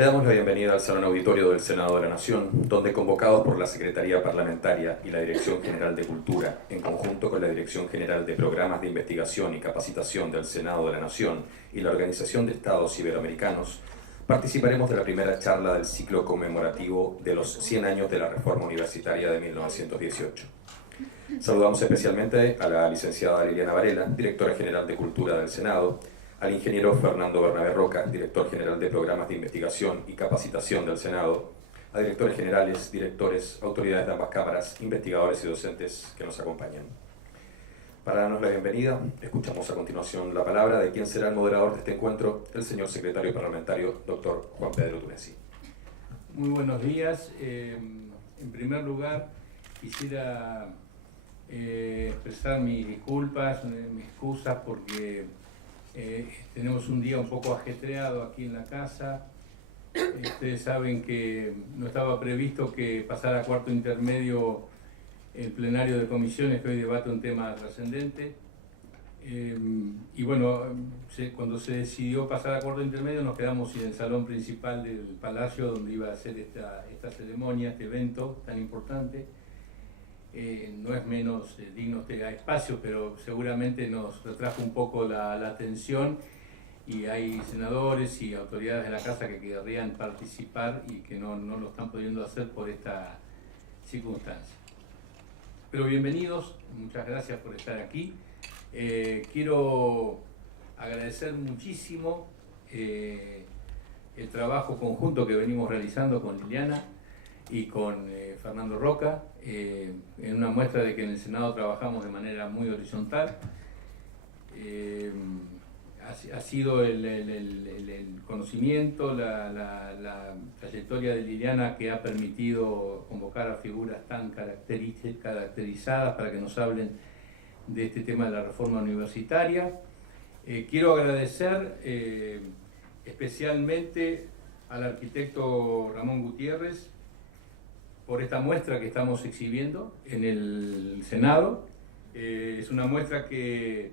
Le damos la bienvenida al Salón Auditorio del Senado de la Nación, donde convocados por la Secretaría Parlamentaria y la Dirección General de Cultura, en conjunto con la Dirección General de Programas de Investigación y Capacitación del Senado de la Nación y la Organización de Estados Iberoamericanos, participaremos de la primera charla del ciclo conmemorativo de los 100 años de la Reforma Universitaria de 1918. Saludamos especialmente a la licenciada Liliana Varela, Directora General de Cultura del Senado, al ingeniero Fernando Bernabé Roca, Director General de Programas de Investigación y Capacitación del Senado, a directores generales, directores, autoridades de ambas cámaras, investigadores y docentes que nos acompañan. Para darnos la bienvenida, escuchamos a continuación la palabra de quien será el moderador de este encuentro, el señor secretario parlamentario, doctor Juan Pedro Tunesi. Muy buenos días. En primer lugar, quisiera expresar mis disculpas, mis excusas, porque tenemos un día un poco ajetreado aquí en la casa. Ustedes saben que no estaba previsto que pasara a cuarto intermedio el plenario de comisiones, que hoy debate un tema trascendente. Y bueno, cuando se decidió pasar a cuarto intermedio nos quedamos en el salón principal del Palacio, donde iba a ser esta ceremonia, este evento tan importante. No es menos digno este espacio, pero seguramente nos retrajo un poco la atención, y hay senadores y autoridades de la casa que querrían participar y que no lo están pudiendo hacer por esta circunstancia. Pero bienvenidos, muchas gracias por estar aquí. Quiero agradecer muchísimo el trabajo conjunto que venimos realizando con Liliana y con Fernando Roca, en una muestra de que en el Senado trabajamos de manera muy horizontal. Ha sido el conocimiento, la trayectoria de Liliana que ha permitido convocar a figuras tan caracterizadas para que nos hablen de este tema de la reforma universitaria. Quiero agradecer especialmente al arquitecto Ramón Gutiérrez por esta muestra que estamos exhibiendo en el Senado. Es una muestra que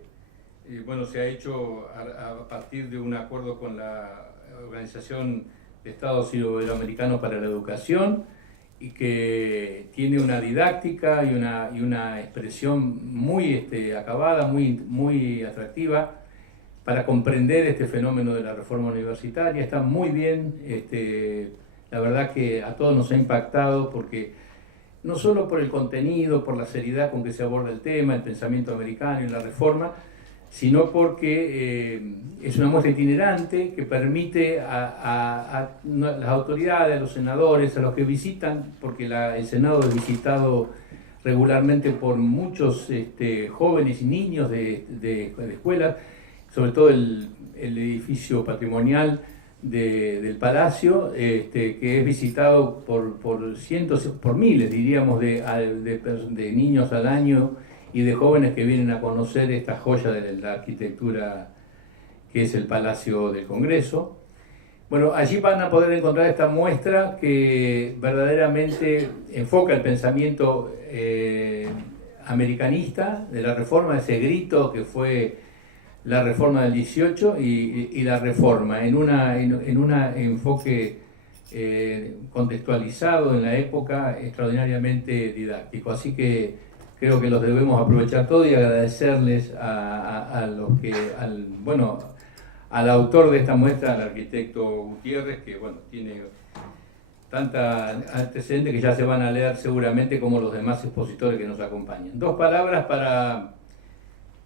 se ha hecho a partir de un acuerdo con la Organización de Estados Iberoamericanos para la Educación, y que tiene una didáctica y una expresión muy acabada, muy atractiva para comprender este fenómeno de la reforma universitaria. Está muy bien. La verdad que a todos nos ha impactado, porque no solo por el contenido, por la seriedad con que se aborda el tema, el pensamiento americano y la reforma, sino porque es una muestra itinerante que permite a las autoridades, a los senadores, a los que visitan, porque el Senado es visitado regularmente por muchos jóvenes y niños de escuelas, sobre todo el edificio patrimonial del Palacio, que es visitado por cientos, por miles, diríamos, de niños al año y de jóvenes que vienen a conocer esta joya de la arquitectura que es el Palacio del Congreso. Bueno, allí van a poder encontrar esta muestra que verdaderamente enfoca el pensamiento americanista de la reforma, ese grito que fue la reforma del 18 y la reforma en un enfoque contextualizado en la época, extraordinariamente didáctico. Así que creo que los debemos aprovechar todo y agradecerles al autor de esta muestra, al arquitecto Gutiérrez, que tiene tanta antecedente que ya se van a leer seguramente, como los demás expositores que nos acompañan. Dos palabras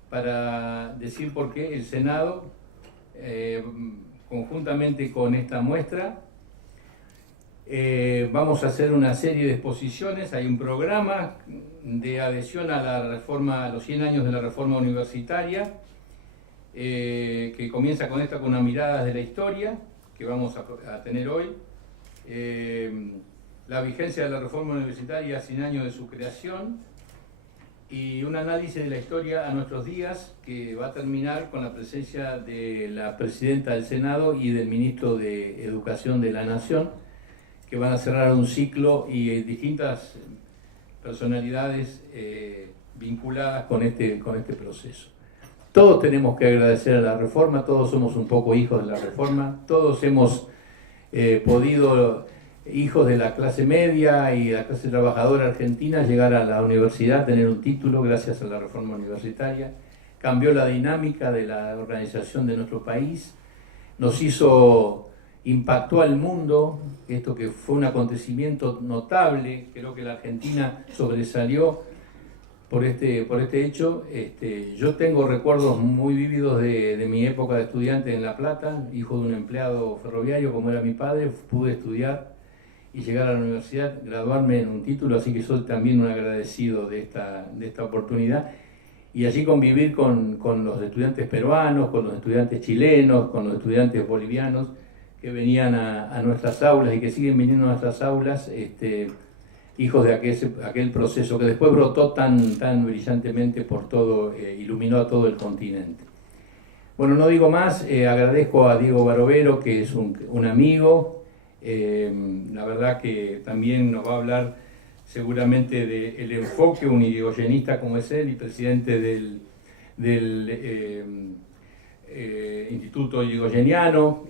para decir por qué el Senado, conjuntamente con esta muestra, vamos a hacer una serie de exposiciones. Hay un programa de adhesión a la reforma, a los 100 años de la reforma universitaria, que comienza con una mirada de la historia que vamos a tener hoy, la vigencia de la reforma universitaria a 100 años de su creación, y un análisis de la historia a nuestros días, que va a terminar con la presencia de la presidenta del Senado y del ministro de Educación de la Nación, que van a cerrar un ciclo, y distintas personalidades vinculadas con este proceso. Todos tenemos que agradecer a la reforma, todos somos un poco hijos de la reforma, todos hemos podido, hijos de la clase media y la clase trabajadora argentina, llegar a la universidad, tener un título gracias a la reforma universitaria. Cambió la dinámica de la organización de nuestro país, nos impactó al mundo, esto que fue un acontecimiento notable. Creo que la Argentina sobresalió por este hecho. Yo tengo recuerdos muy vívidos de mi época de estudiante en La Plata, hijo de un empleado ferroviario como era mi padre. Pude estudiar y llegar a la universidad, graduarme en un título, así que soy también un agradecido de esta oportunidad. Y allí convivir con los estudiantes peruanos, con los estudiantes chilenos, con los estudiantes bolivianos que venían a nuestras aulas y que siguen viniendo a nuestras aulas, hijos de aquel proceso que después brotó tan brillantemente por todo, iluminó a todo el continente. Bueno, no digo más, agradezco a Diego Barovero, que es un amigo, la verdad que también nos va a hablar seguramente del enfoque unirigoyenista como es él, y presidente del Instituto Yrigoyeniano,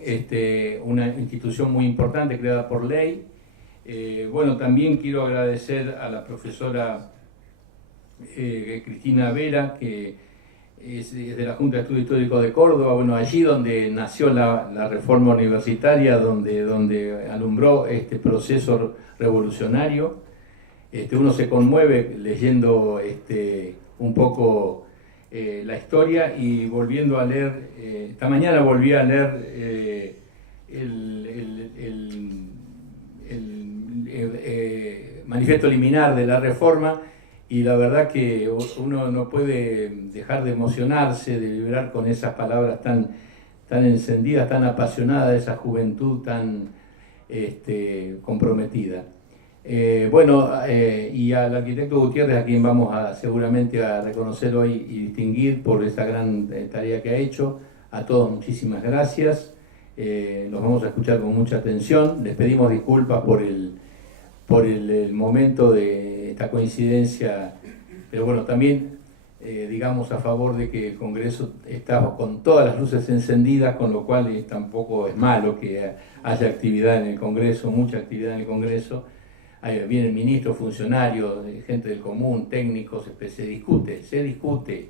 una institución muy importante creada por ley. Bueno, también quiero agradecer a la profesora Cristina Vera, que es de la Junta de Estudios Históricos de Córdoba, bueno, allí donde nació la reforma universitaria, donde alumbró este proceso revolucionario. Uno se conmueve leyendo un poco la historia y volviendo a leer, esta mañana volví a leer el manifiesto liminar de la Reforma, y la verdad que uno no puede dejar de emocionarse, de vibrar con esas palabras tan encendidas, tan apasionadas, de esa juventud tan comprometida. Y al arquitecto Gutiérrez, a quien vamos seguramente a reconocer hoy y distinguir por esa gran tarea que ha hecho. A todos muchísimas gracias, los vamos a escuchar con mucha atención. Les pedimos disculpas por el momento de esta coincidencia, pero bueno, también digamos a favor de que el Congreso está con todas las luces encendidas, con lo cual tampoco es malo que haya actividad en el Congreso, mucha actividad en el Congreso. Vienen ministros, funcionarios, gente del común, técnicos, se discute,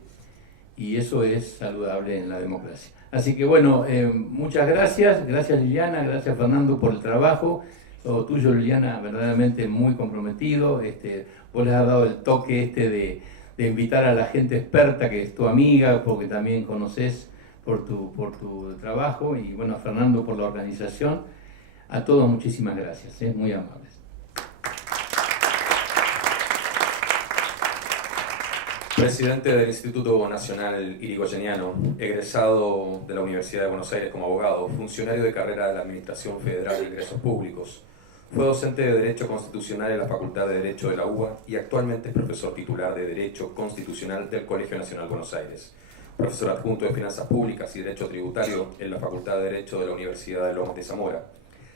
y eso es saludable en la democracia. Así que bueno, muchas gracias Liliana, gracias Fernando por el trabajo, lo tuyo Liliana verdaderamente muy comprometido, vos les has dado el toque de invitar a la gente experta que es tu amiga, porque también conoces por tu trabajo, y bueno, a Fernando por la organización. A todos muchísimas gracias, muy amables. Presidente del Instituto Nacional Yrigoyeniano, egresado de la Universidad de Buenos Aires como abogado, funcionario de carrera de la Administración Federal de Ingresos Públicos, fue docente de Derecho Constitucional en la Facultad de Derecho de la UBA y actualmente es profesor titular de Derecho Constitucional del Colegio Nacional Buenos Aires, profesor adjunto de Finanzas Públicas y Derecho Tributario en la Facultad de Derecho de la Universidad de Lomas de Zamora.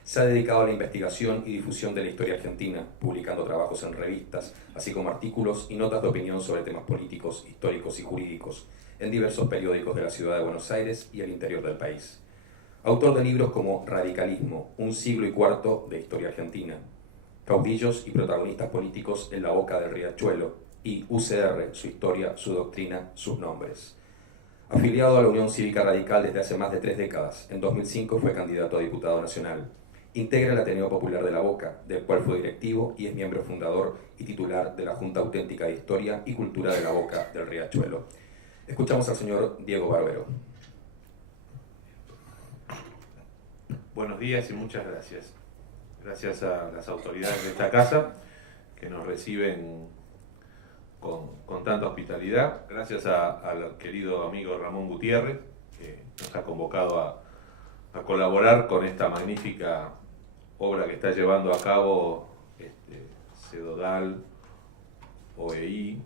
Se ha dedicado a la investigación y difusión de la historia argentina, publicando trabajos en revistas, así como artículos y notas de opinión sobre temas políticos, históricos y jurídicos, en diversos periódicos de la ciudad de Buenos Aires y el interior del país. Autor de libros como Radicalismo, un siglo y cuarto de historia argentina, Caudillos y protagonistas políticos en la boca del riachuelo, y UCR, su historia, su doctrina, sus nombres. Afiliado a la Unión Cívica Radical desde hace más de 3 décadas, en 2005 fue candidato a diputado nacional. Integra el Ateneo Popular de La Boca, del cual fue directivo y es miembro fundador y titular de la Junta Auténtica de Historia y Cultura de La Boca del Riachuelo. Escuchamos al señor Diego Barovero. Buenos días y muchas gracias. Gracias a las autoridades de esta casa que nos reciben con tanta hospitalidad. Gracias al querido amigo Ramón Gutiérrez, que nos ha convocado a colaborar con esta magnífica obra que está llevando a cabo CEDODAL, OIE,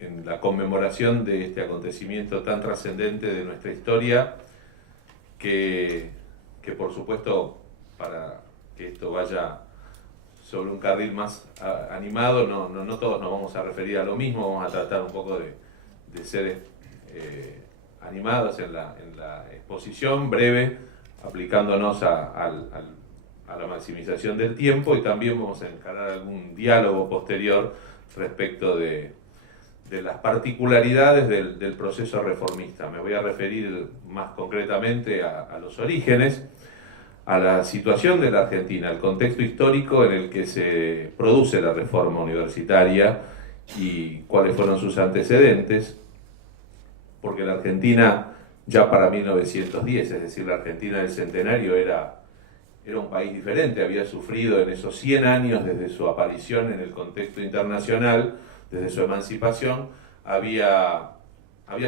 en la conmemoración de este acontecimiento tan trascendente de nuestra historia, que por supuesto, para que esto vaya sobre un carril más animado, no todos nos vamos a referir a lo mismo, vamos a tratar un poco de ser animados en la exposición breve aplicándonos a la maximización del tiempo, y también vamos a encarar algún diálogo posterior respecto de las particularidades del proceso reformista. Me voy a referir más concretamente a los orígenes, a la situación de la Argentina, al contexto histórico en el que se produce la reforma universitaria y cuáles fueron sus antecedentes, porque la Argentina ya para 1910, es decir, la Argentina del centenario, era un país diferente, había sufrido en esos 100 años desde su aparición en el contexto internacional, desde su emancipación, había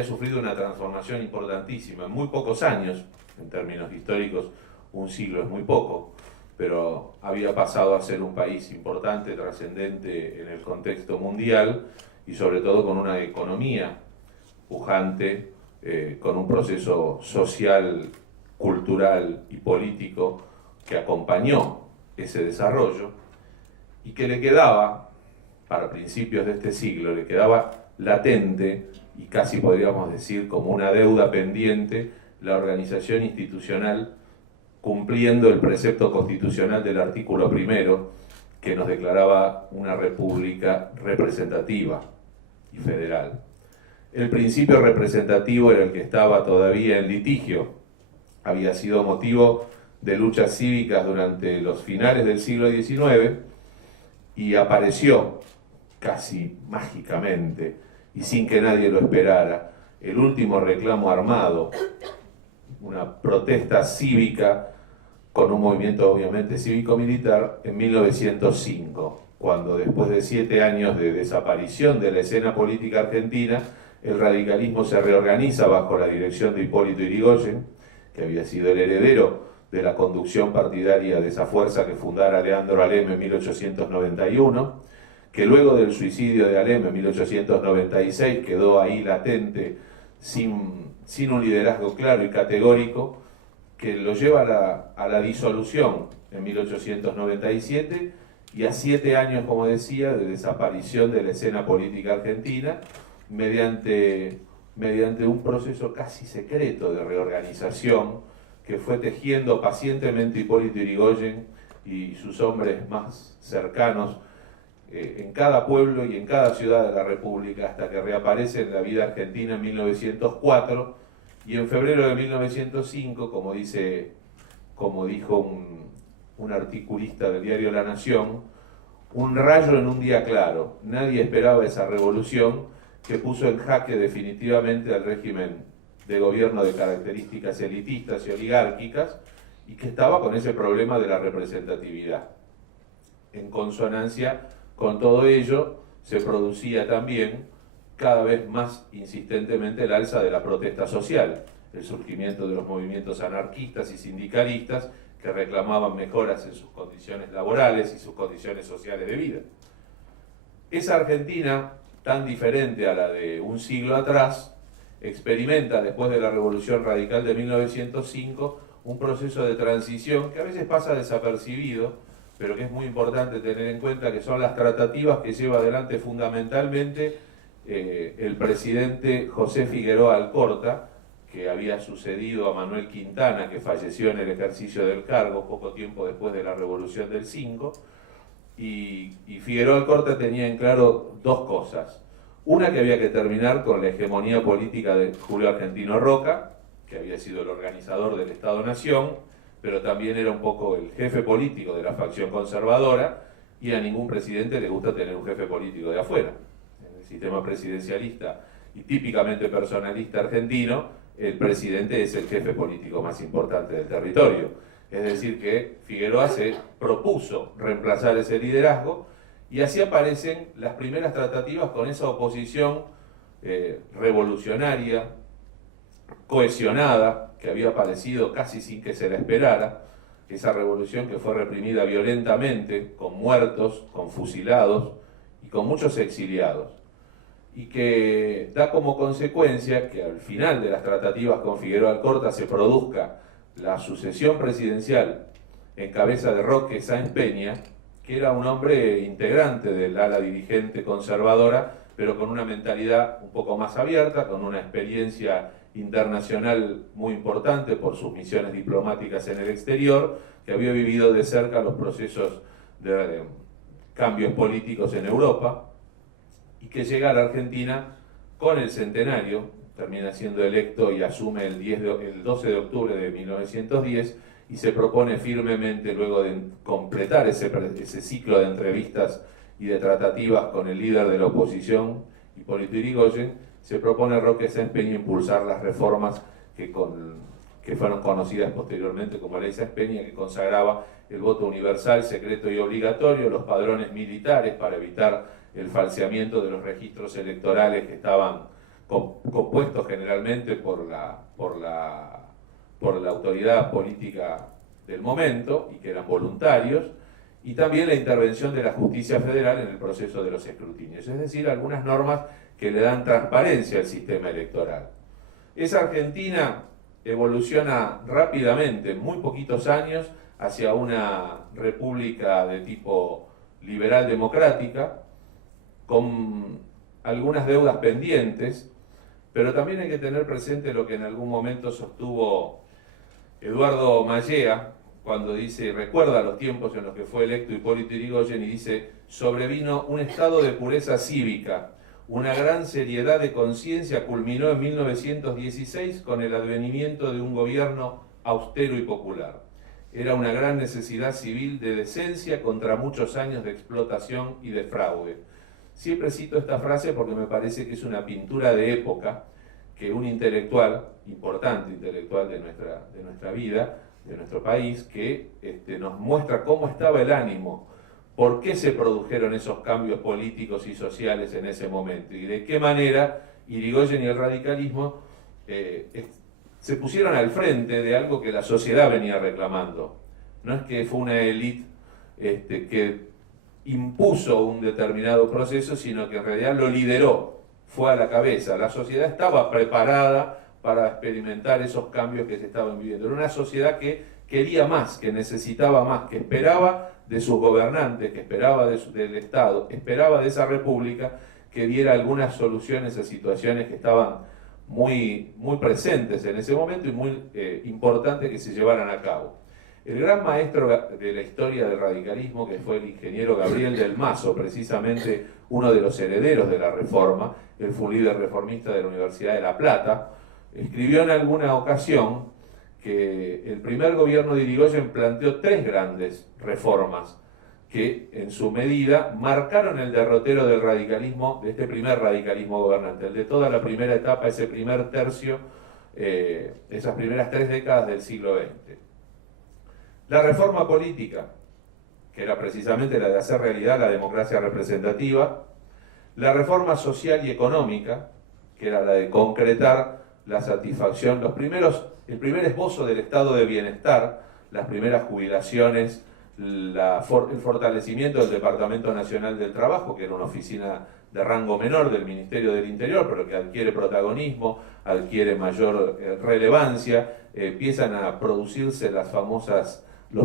sufrido una transformación importantísima en muy pocos años, en términos históricos. Un siglo es muy poco, pero había pasado a ser un país importante, trascendente en el contexto mundial, y sobre todo con una economía pujante, con un proceso social, cultural y político que acompañó ese desarrollo, y que le quedaba, para principios de este siglo, le quedaba latente, y casi podríamos decir como una deuda pendiente, la organización institucional, cumpliendo el precepto constitucional del artículo 1, que nos declaraba una república representativa y federal. El principio representativo era el que estaba todavía en litigio, había sido motivo de luchas cívicas durante los finales del siglo XIX, y apareció casi mágicamente y sin que nadie lo esperara el último reclamo armado, una protesta cívica con un movimiento obviamente cívico-militar en 1905, cuando después de 7 años de desaparición de la escena política argentina, el radicalismo se reorganiza bajo la dirección de Hipólito Yrigoyen, que había sido el heredero de la conducción partidaria de esa fuerza que fundara Leandro Alem en 1891, que luego del suicidio de Alem en 1896 quedó ahí latente, sin un liderazgo claro y categórico, que lo lleva a la disolución en 1897, y a 7 años, como decía, de desaparición de la escena política argentina, mediante un proceso casi secreto de reorganización que fue tejiendo pacientemente Hipólito Yrigoyen y sus hombres más cercanos en cada pueblo y en cada ciudad de la República, hasta que reaparece en la vida argentina en 1904, y en febrero de 1905, como dijo un articulista del diario La Nación, un rayo en un día claro. Nadie esperaba esa revolución que puso en jaque definitivamente al régimen de gobierno de características elitistas y oligárquicas, y que estaba con ese problema de la representatividad. En consonancia con todo ello, se producía también cada vez más insistentemente el alza de la protesta social, el surgimiento de los movimientos anarquistas y sindicalistas que reclamaban mejoras en sus condiciones laborales y sus condiciones sociales de vida. Esa Argentina, tan diferente a la de un siglo atrás, experimenta después de la Revolución Radical de 1905 un proceso de transición que a veces pasa desapercibido, pero que es muy importante tener en cuenta, que son las tratativas que lleva adelante fundamentalmente el presidente José Figueroa Alcorta, que había sucedido a Manuel Quintana, que falleció en el ejercicio del cargo poco tiempo después de la Revolución del 5, y Figueroa Alcorta tenía en claro 2 cosas. Una, que había que terminar con la hegemonía política de Julio Argentino Roca, que había sido el organizador del Estado-Nación, pero también era un poco el jefe político de la facción conservadora, y a ningún presidente le gusta tener un jefe político de afuera. En el sistema presidencialista y típicamente personalista argentino, el presidente es el jefe político más importante del territorio. Es decir, que Figueroa se propuso reemplazar ese liderazgo, y así aparecen las primeras tratativas con esa oposición revolucionaria, cohesionada, que había aparecido casi sin que se la esperara, esa revolución que fue reprimida violentamente, con muertos, con fusilados y con muchos exiliados, y que da como consecuencia que al final de las tratativas con Figueroa Alcorta se produzca la sucesión presidencial en cabeza de Roque Sáenz Peña, que era un hombre integrante del ala dirigente conservadora, pero con una mentalidad un poco más abierta, con una experiencia internacional muy importante por sus misiones diplomáticas en el exterior, que había vivido de cerca los procesos de cambios políticos en Europa, y que llega a la Argentina con el centenario, termina siendo electo y asume el 12 de octubre de 1910, y se propone firmemente, luego de completar ese ciclo de entrevistas y de tratativas con el líder de la oposición, Hipólito Yrigoyen, se propone Roque Sáenz Peña impulsar las reformas que fueron conocidas posteriormente como Ley Sáenz Peña, que consagraba el voto universal, secreto y obligatorio, los padrones militares para evitar el falseamiento de los registros electorales que estaban compuestos generalmente por la autoridad política del momento y que eran voluntarios, y también la intervención de la justicia federal en el proceso de los escrutinios, es decir, algunas normas que le dan transparencia al sistema electoral. Esa Argentina evoluciona rápidamente, en muy poquitos años, hacia una república de tipo liberal democrática, con algunas deudas pendientes, pero también hay que tener presente lo que en algún momento sostuvo Eduardo Mallea, cuando dice, recuerda los tiempos en los que fue electo Hipólito Yrigoyen, y dice, sobrevino un estado de pureza cívica, una gran seriedad de conciencia culminó en 1916 con el advenimiento de un gobierno austero y popular. Era una gran necesidad civil de decencia contra muchos años de explotación y de fraude. Siempre cito esta frase porque me parece que es una pintura de época que un intelectual, importante intelectual de nuestra vida, de nuestro país, que nos muestra cómo estaba el ánimo, por qué se produjeron esos cambios políticos y sociales en ese momento, y de qué manera Yrigoyen y el radicalismo se pusieron al frente de algo que la sociedad venía reclamando. No es que fue una élite que impuso un determinado proceso, sino que en realidad lo lideró, fue a la cabeza. La sociedad estaba preparada para experimentar esos cambios que se estaban viviendo. Era una sociedad que quería más, que necesitaba más, que esperaba de sus gobernantes, que esperaba del Estado, esperaba de esa república que diera algunas soluciones a situaciones que estaban muy presentes en ese momento y muy importantes que se llevaran a cabo. El gran maestro de la historia del radicalismo, que fue el ingeniero Gabriel del Mazo, precisamente uno de los herederos de la Reforma, él fue un líder reformista de la Universidad de La Plata, escribió en alguna ocasión que el primer gobierno de Yrigoyen planteó 3 grandes reformas que en su medida marcaron el derrotero del radicalismo, de este primer radicalismo gobernante, el de toda la primera etapa, ese primer tercio, esas primeras 3 décadas del siglo XX. La reforma política, que era precisamente la de hacer realidad la democracia representativa, la reforma social y económica, que era la de concretar la satisfacción, el primer esbozo del estado de bienestar, las primeras jubilaciones, el fortalecimiento del Departamento Nacional del Trabajo, que era una oficina de rango menor del Ministerio del Interior, pero que adquiere protagonismo, adquiere mayor relevancia, empiezan a producirse los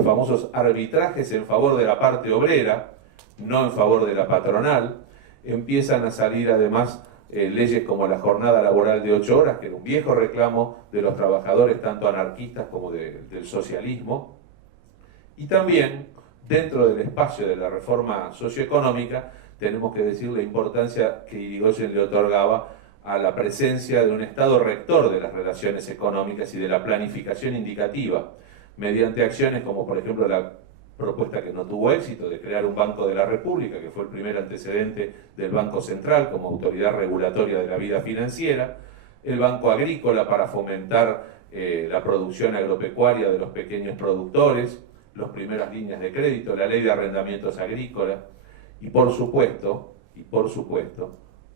famosos arbitrajes en favor de la parte obrera, no en favor de la patronal, empiezan a salir además leyes como la jornada laboral de 8 horas, que era un viejo reclamo de los trabajadores, tanto anarquistas como del socialismo, y también dentro del espacio de la reforma socioeconómica tenemos que decir la importancia que Yrigoyen le otorgaba a la presencia de un Estado rector de las relaciones económicas y de la planificación indicativa, mediante acciones como por ejemplo la propuesta que no tuvo éxito de crear un Banco de la República, que fue el primer antecedente del Banco Central como autoridad regulatoria de la vida financiera, el Banco Agrícola para fomentar la producción agropecuaria de los pequeños productores, las primeras líneas de crédito, la ley de arrendamientos agrícolas y por supuesto,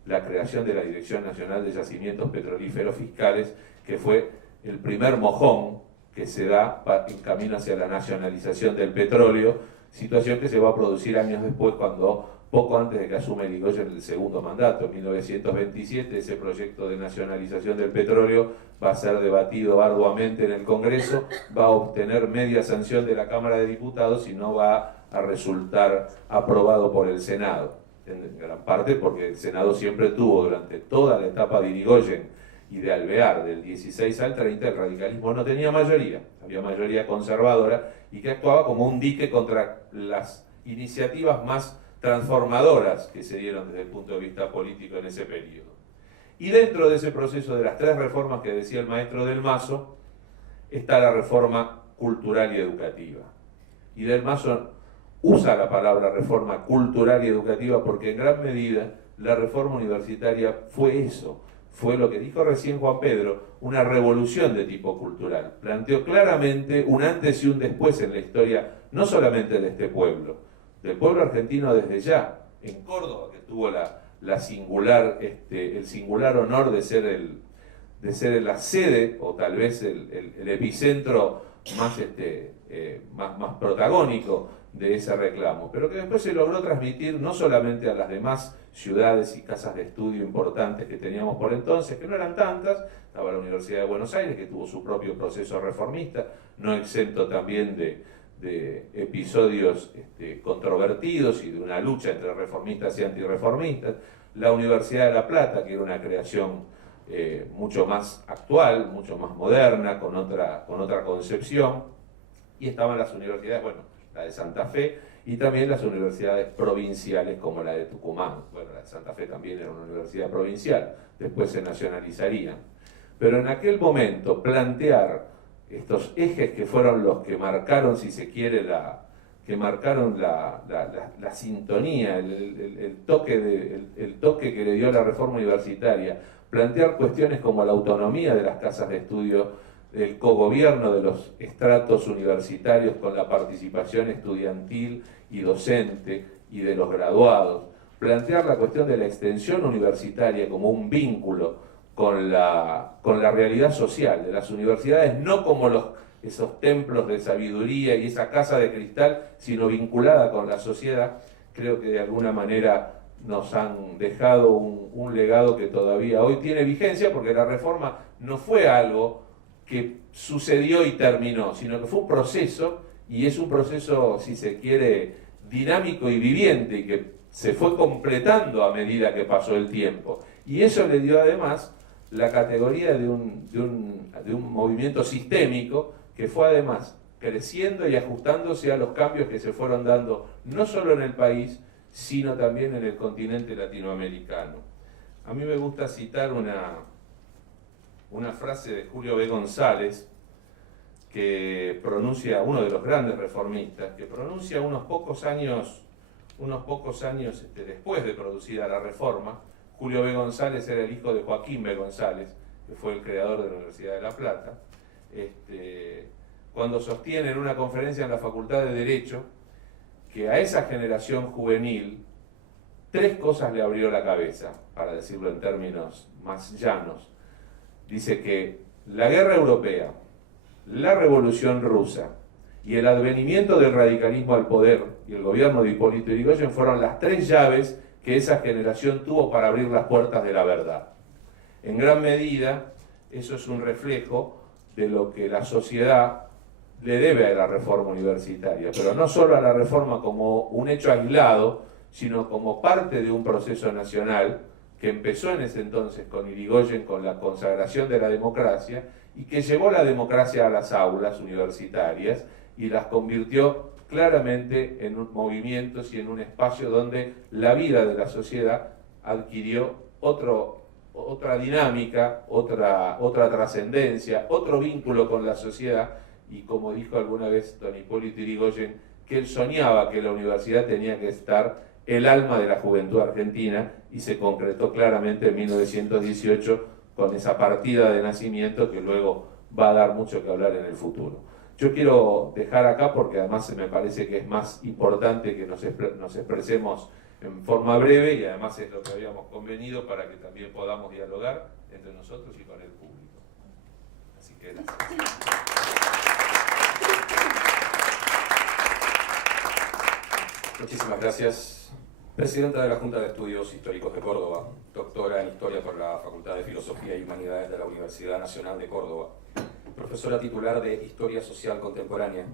la creación de la Dirección Nacional de Yacimientos Petrolíferos Fiscales, que fue el primer mojón que se da en camino hacia la nacionalización del petróleo, situación que se va a producir años después, poco antes de que asume Yrigoyen el segundo mandato, en 1927, ese proyecto de nacionalización del petróleo va a ser debatido arduamente en el Congreso, va a obtener media sanción de la Cámara de Diputados y no va a resultar aprobado por el Senado, en gran parte porque el Senado siempre tuvo durante toda la etapa de Yrigoyen y de Alvear, del 16 al 30, el radicalismo no tenía mayoría, había mayoría conservadora y que actuaba como un dique contra las iniciativas más transformadoras que se dieron desde el punto de vista político en ese periodo. Y dentro de ese proceso de las tres reformas que decía el maestro Del Mazo, está la reforma cultural y educativa. Y Del Mazo usa la palabra reforma cultural y educativa porque en gran medida la reforma universitaria fue eso, fue lo que dijo recién Juan Pedro, una revolución de tipo cultural. Planteó claramente un antes y un después en la historia, no solamente de este pueblo, del pueblo argentino desde ya, en Córdoba, que tuvo el singular honor de ser la sede, o tal vez el epicentro más protagónico de ese reclamo, pero que después se logró transmitir no solamente a las demás ciudades y casas de estudio importantes que teníamos por entonces, que no eran tantas. Estaba la Universidad de Buenos Aires, que tuvo su propio proceso reformista, no exento también de episodios controvertidos y de una lucha entre reformistas y antirreformistas. La Universidad de La Plata, que era una creación mucho más actual, mucho más moderna, con otra concepción, y estaban las universidades, bueno, la de Santa Fe, y también las universidades provinciales como la de Tucumán. Bueno, la de Santa Fe también era una universidad provincial, después se nacionalizarían. Pero en aquel momento plantear estos ejes que fueron los que marcaron, si se quiere, la sintonía, el toque que le dio la reforma universitaria, plantear cuestiones como la autonomía de las casas de estudio, el cogobierno de los estratos universitarios con la participación estudiantil y docente y de los graduados, plantear la cuestión de la extensión universitaria como un vínculo con la realidad social de las universidades, no como esos templos de sabiduría y esa casa de cristal, sino vinculada con la sociedad. Creo que de alguna manera nos han dejado un legado que todavía hoy tiene vigencia, porque la reforma no fue algo que sucedió y terminó, sino que fue un proceso, y es un proceso, si se quiere, dinámico y viviente, y que se fue completando a medida que pasó el tiempo. Y eso le dio además la categoría de un movimiento sistémico que fue además creciendo y ajustándose a los cambios que se fueron dando, no solo en el país, sino también en el continente latinoamericano. A mí me gusta citar una frase de Julio B. González, que pronuncia, uno de los grandes reformistas, que pronuncia unos pocos años después de producida la reforma. Julio B. González era el hijo de Joaquín B. González, que fue el creador de la Universidad de La Plata, cuando sostiene en una conferencia en la Facultad de Derecho que a esa generación juvenil tres cosas le abrió la cabeza, para decirlo en términos más llanos. Dice que la guerra europea, la revolución rusa y el advenimiento del radicalismo al poder y el gobierno de Hipólito Yrigoyen fueron las tres llaves que esa generación tuvo para abrir las puertas de la verdad. En gran medida, eso es un reflejo de lo que la sociedad le debe a la reforma universitaria, pero no solo a la reforma como un hecho aislado, sino como parte de un proceso nacional que empezó en ese entonces con Yrigoyen, con la consagración de la democracia, y que llevó la democracia a las aulas universitarias y las convirtió claramente en movimientos y en un espacio donde la vida de la sociedad adquirió otra dinámica, otra trascendencia, otro vínculo con la sociedad, y como dijo alguna vez don Hipólito Yrigoyen, que él soñaba que la universidad tenía que estar el alma de la juventud argentina, y se concretó claramente en 1918 con esa partida de nacimiento que luego va a dar mucho que hablar en el futuro. Yo quiero dejar acá, porque además me parece que es más importante que nos expresemos en forma breve, y además es lo que habíamos convenido para que también podamos dialogar entre nosotros y con el público. Así que gracias. Muchísimas gracias. Presidenta de la Junta de Estudios Históricos de Córdoba, doctora en Historia por la Facultad de Filosofía y Humanidades de la Universidad Nacional de Córdoba, profesora titular de Historia Social Contemporánea,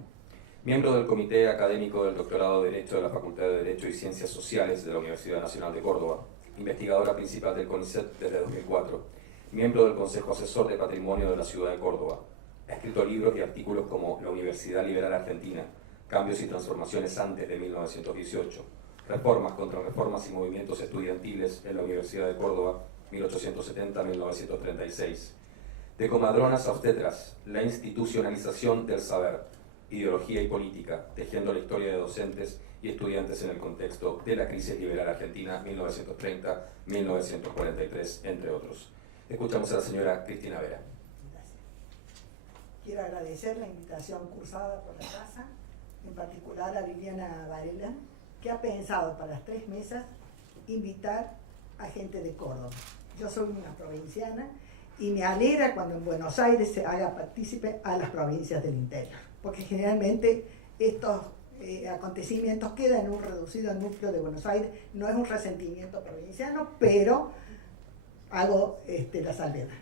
miembro del Comité Académico del Doctorado de Derecho de la Facultad de Derecho y Ciencias Sociales de la Universidad Nacional de Córdoba, investigadora principal del CONICET desde 2004, miembro del Consejo Asesor de Patrimonio de la Ciudad de Córdoba. Ha escrito libros y artículos como La Universidad Liberal Argentina, Cambios y Transformaciones antes de 1918, Reformas contra Reformas y Movimientos Estudiantiles en la Universidad de Córdoba, 1870-1936, De Comadronas a Obstetras, La Institucionalización del Saber, Ideología y Política, tejiendo la historia de docentes y estudiantes en el contexto de la crisis liberal argentina, 1930-1943, entre otros. Escuchamos a la señora Cristina Vera. Gracias. Quiero agradecer la invitación cursada por la casa, en particular a Liliana Varela, que ha pensado para las 3 mesas invitar a gente de Córdoba. Yo soy una provinciana y me alegra cuando en Buenos Aires se haga partícipe a las provincias del interior, porque generalmente estos acontecimientos quedan en un reducido núcleo de Buenos Aires. No es un resentimiento provinciano, pero hago la salvedad.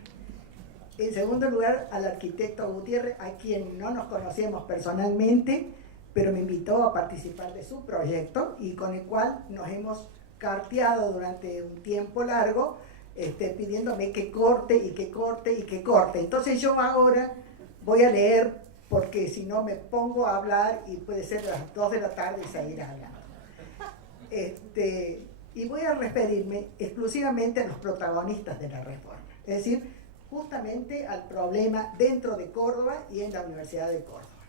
En segundo lugar, al arquitecto Gutiérrez, a quien no nos conocemos personalmente, pero me invitó a participar de su proyecto y con el cual nos hemos carteado durante un tiempo largo, pidiéndome que corte y que corte y que corte. Entonces yo ahora voy a leer, porque si no me pongo a hablar y puede ser a las 2 de la tarde y seguir hablando. Y voy a referirme exclusivamente a los protagonistas de la reforma, es decir, justamente al problema dentro de Córdoba y en la Universidad de Córdoba.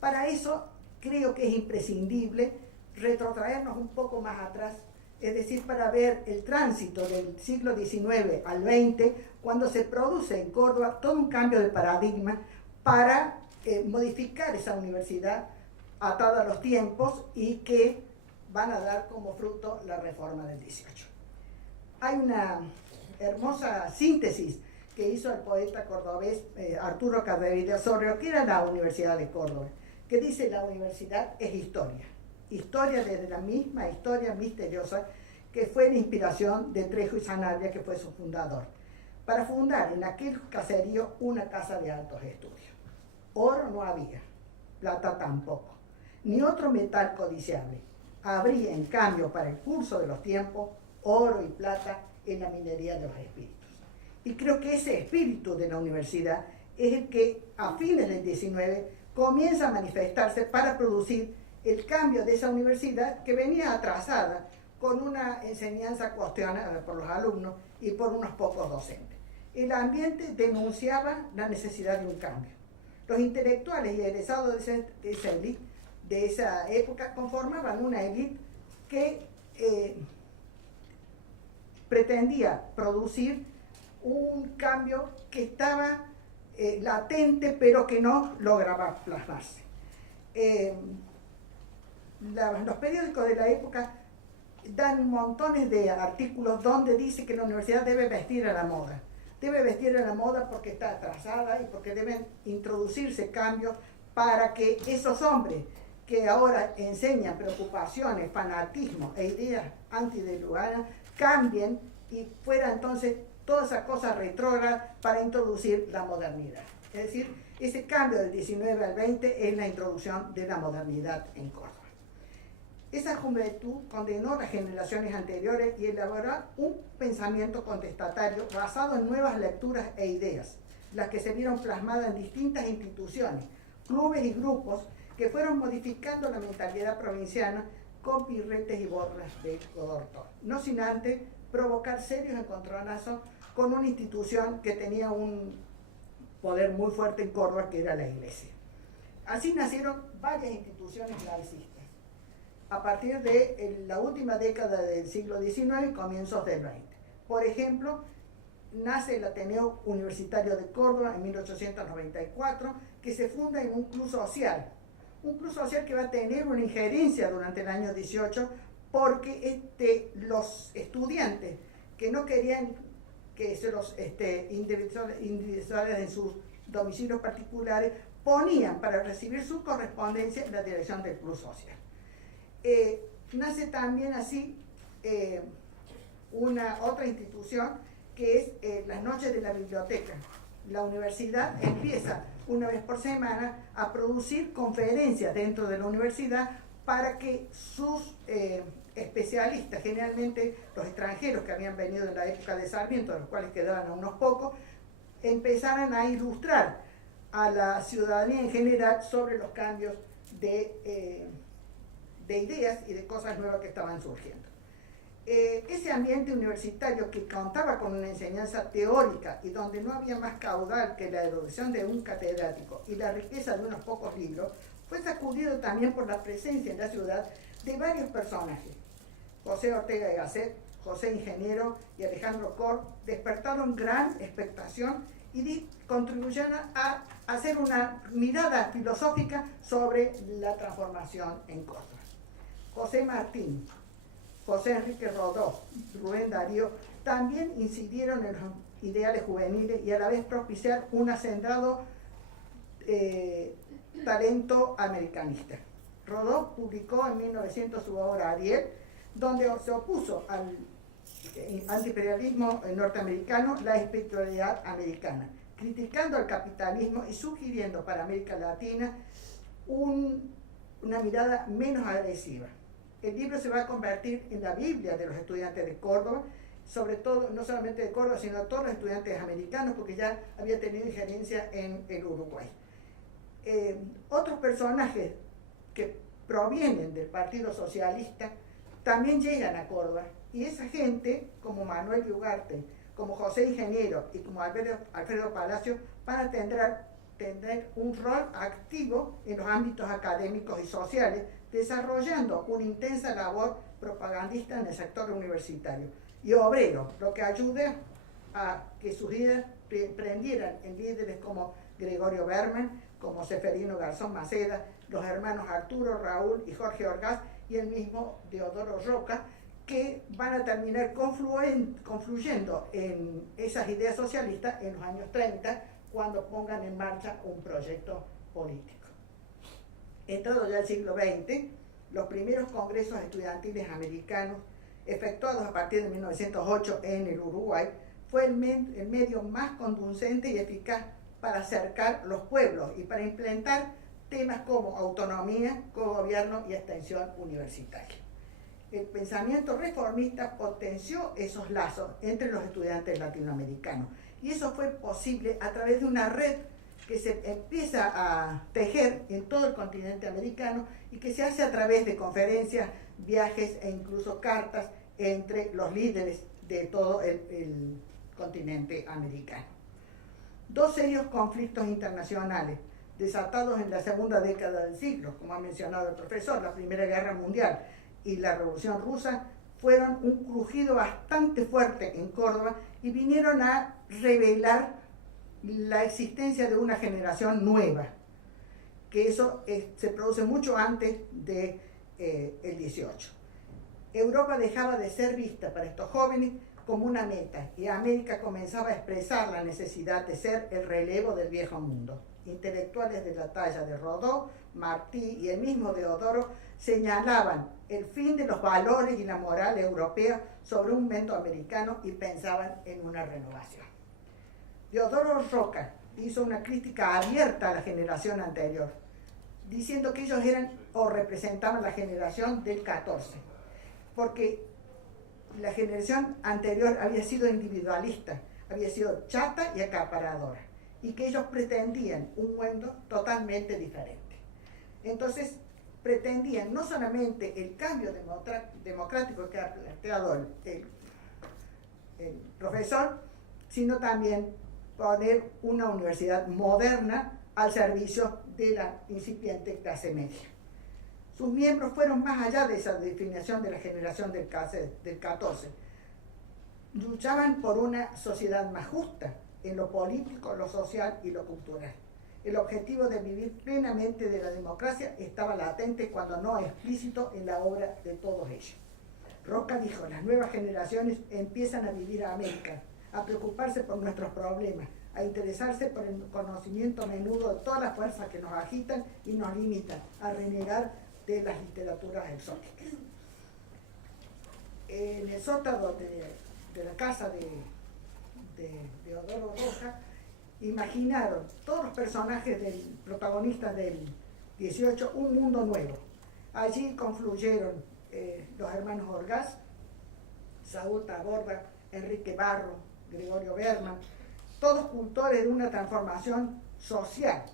Para eso creo que es imprescindible retrotraernos un poco más atrás, es decir, para ver el tránsito del siglo XIX al XX, cuando se produce en Córdoba todo un cambio de paradigma para modificar esa universidad atada a los tiempos y que van a dar como fruto la reforma del 18. Hay una hermosa síntesis que hizo el poeta cordobés Arturo Cardeviel Osorio, que era la Universidad de Córdoba, que dice: la universidad es historia, historia desde la misma historia misteriosa que fue la inspiración de Trejo y Sanabria, que fue su fundador, para fundar en aquel caserío una casa de altos estudios. Oro no había, plata tampoco, ni otro metal codiciable. Habría, en cambio, para el curso de los tiempos, oro y plata en la minería de los espíritus. Y creo que ese espíritu de la universidad es el que, a fines del 19, comienza a manifestarse para producir el cambio de esa universidad que venía atrasada con una enseñanza cuestionada por los alumnos y por unos pocos docentes. El ambiente denunciaba la necesidad de un cambio. Los intelectuales y egresados de esa élite, de esa época, conformaban una élite que pretendía producir un cambio que estaba latente, pero que no lograba plasmarse. Los periódicos de la época dan montones de artículos donde dice que la universidad debe vestir a la moda. Debe vestir a la moda porque está atrasada y porque deben introducirse cambios para que esos hombres que ahora enseñan preocupaciones, fanatismo e ideas antidiluvianas cambien y fuera entonces toda esa cosa retrógrada para introducir la modernidad. Es decir, ese cambio del 19 al 20 es la introducción de la modernidad en Córdoba. Esa juventud condenó las generaciones anteriores y elaboró un pensamiento contestatario basado en nuevas lecturas e ideas, las que se vieron plasmadas en distintas instituciones, clubes y grupos que fueron modificando la mentalidad provinciana con pirretes y borras de Godorto, no sin antes provocar serios encontronazos con una institución que tenía un poder muy fuerte en Córdoba, que era la Iglesia. Así nacieron varias instituciones marxistas a partir de la última década del siglo XIX y comienzos del XX. Por ejemplo, nace el Ateneo Universitario de Córdoba en 1894, que se funda en un club social que va a tener una injerencia durante el año 18, porque los estudiantes que no querían que se los individuales en sus domicilios particulares ponían para recibir su correspondencia en la dirección del club social. Nace también así una otra institución que es las noches de la biblioteca. La universidad empieza una vez por semana a producir conferencias dentro de la universidad para que sus especialistas, generalmente los extranjeros que habían venido en la época de Sarmiento, de los cuales quedaban a unos pocos, empezaran a ilustrar a la ciudadanía en general sobre los cambios de ideas y de cosas nuevas que estaban surgiendo. Ese ambiente universitario que contaba con una enseñanza teórica y donde no había más caudal que la erudición de un catedrático y la riqueza de unos pocos libros, fue sacudido también por la presencia en la ciudad de varios personajes. José Ortega y Gasset, José Ingeniero y Alejandro Korn despertaron gran expectación y contribuyeron a hacer una mirada filosófica sobre la transformación en Córdoba. José Martín, José Enrique Rodó, Rubén Darío también incidieron en los ideales juveniles y a la vez propiciar un hacendado talento americanista. Rodó publicó en 1900 su obra Ariel, donde se opuso al antiimperialismo norteamericano, la espiritualidad americana, criticando al capitalismo y sugiriendo para América Latina una mirada menos agresiva. El libro se va a convertir en la Biblia de los estudiantes de Córdoba, sobre todo, no solamente de Córdoba, sino de todos los estudiantes americanos, porque ya había tenido injerencia en el Uruguay. Otros personajes que provienen del Partido Socialista también llegan a Córdoba, y esa gente, como Manuel Ugarte, como José Ingeniero y como Alfredo Palacio, van a tener un rol activo en los ámbitos académicos y sociales, desarrollando una intensa labor propagandista en el sector universitario y obrero, lo que ayuda a que sus ideas prendieran en líderes como Gregorio Berman, como Seferino Garzón Maceda, los hermanos Arturo, Raúl y Jorge Orgaz y el mismo Deodoro Roca, que van a terminar confluyendo en esas ideas socialistas en los años 30, cuando pongan en marcha un proyecto político. Entrado ya el siglo XX, los primeros congresos estudiantiles americanos, efectuados a partir de 1908 en el Uruguay, fue el medio más conducente y eficaz para acercar los pueblos y para implementar temas como autonomía, cogobierno y extensión universitaria. El pensamiento reformista potenció esos lazos entre los estudiantes latinoamericanos, y eso fue posible a través de una red que se empieza a tejer en todo el continente americano y que se hace a través de conferencias, viajes e incluso cartas entre los líderes de todo el continente americano. Dos serios conflictos internacionales desatados en la segunda década del siglo, como ha mencionado el profesor, la Primera Guerra Mundial y la Revolución Rusa, fueron un crujido bastante fuerte en Córdoba y vinieron a revelar la existencia de una generación nueva, que eso se produce mucho antes del 18. Europa dejaba de ser vista para estos jóvenes como una meta, y América comenzaba a expresar la necesidad de ser el relevo del viejo mundo. Intelectuales de la talla de Rodó, Martí y el mismo Deodoro señalaban el fin de los valores y la moral europea sobre un mundo americano y pensaban en una renovación. Deodoro Roca hizo una crítica abierta a la generación anterior, diciendo que ellos eran o representaban la generación del 14, porque la generación anterior había sido individualista, había sido chata y acaparadora, y que ellos pretendían un mundo totalmente diferente. Entonces, pretendían no solamente el cambio democrático que ha planteado el profesor, sino también poner una universidad moderna al servicio de la incipiente clase media. Sus miembros fueron más allá de esa definición de la generación del 14. Luchaban por una sociedad más justa en lo político, lo social y lo cultural. El objetivo de vivir plenamente de la democracia estaba latente, cuando no explícito, en la obra de todos ellos. Roca dijo: las nuevas generaciones empiezan a vivir a América, a preocuparse por nuestros problemas, a interesarse por el conocimiento menudo de todas las fuerzas que nos agitan y nos limitan, a renegar de las literaturas exóticas. En el sótano de la casa de Deodoro Roca, imaginaron todos los personajes protagonistas del 18 un mundo nuevo. Allí confluyeron los hermanos Orgaz, Saúl Taborda, Enrique Barro, Gregorio Berman, todos cultores de una transformación social,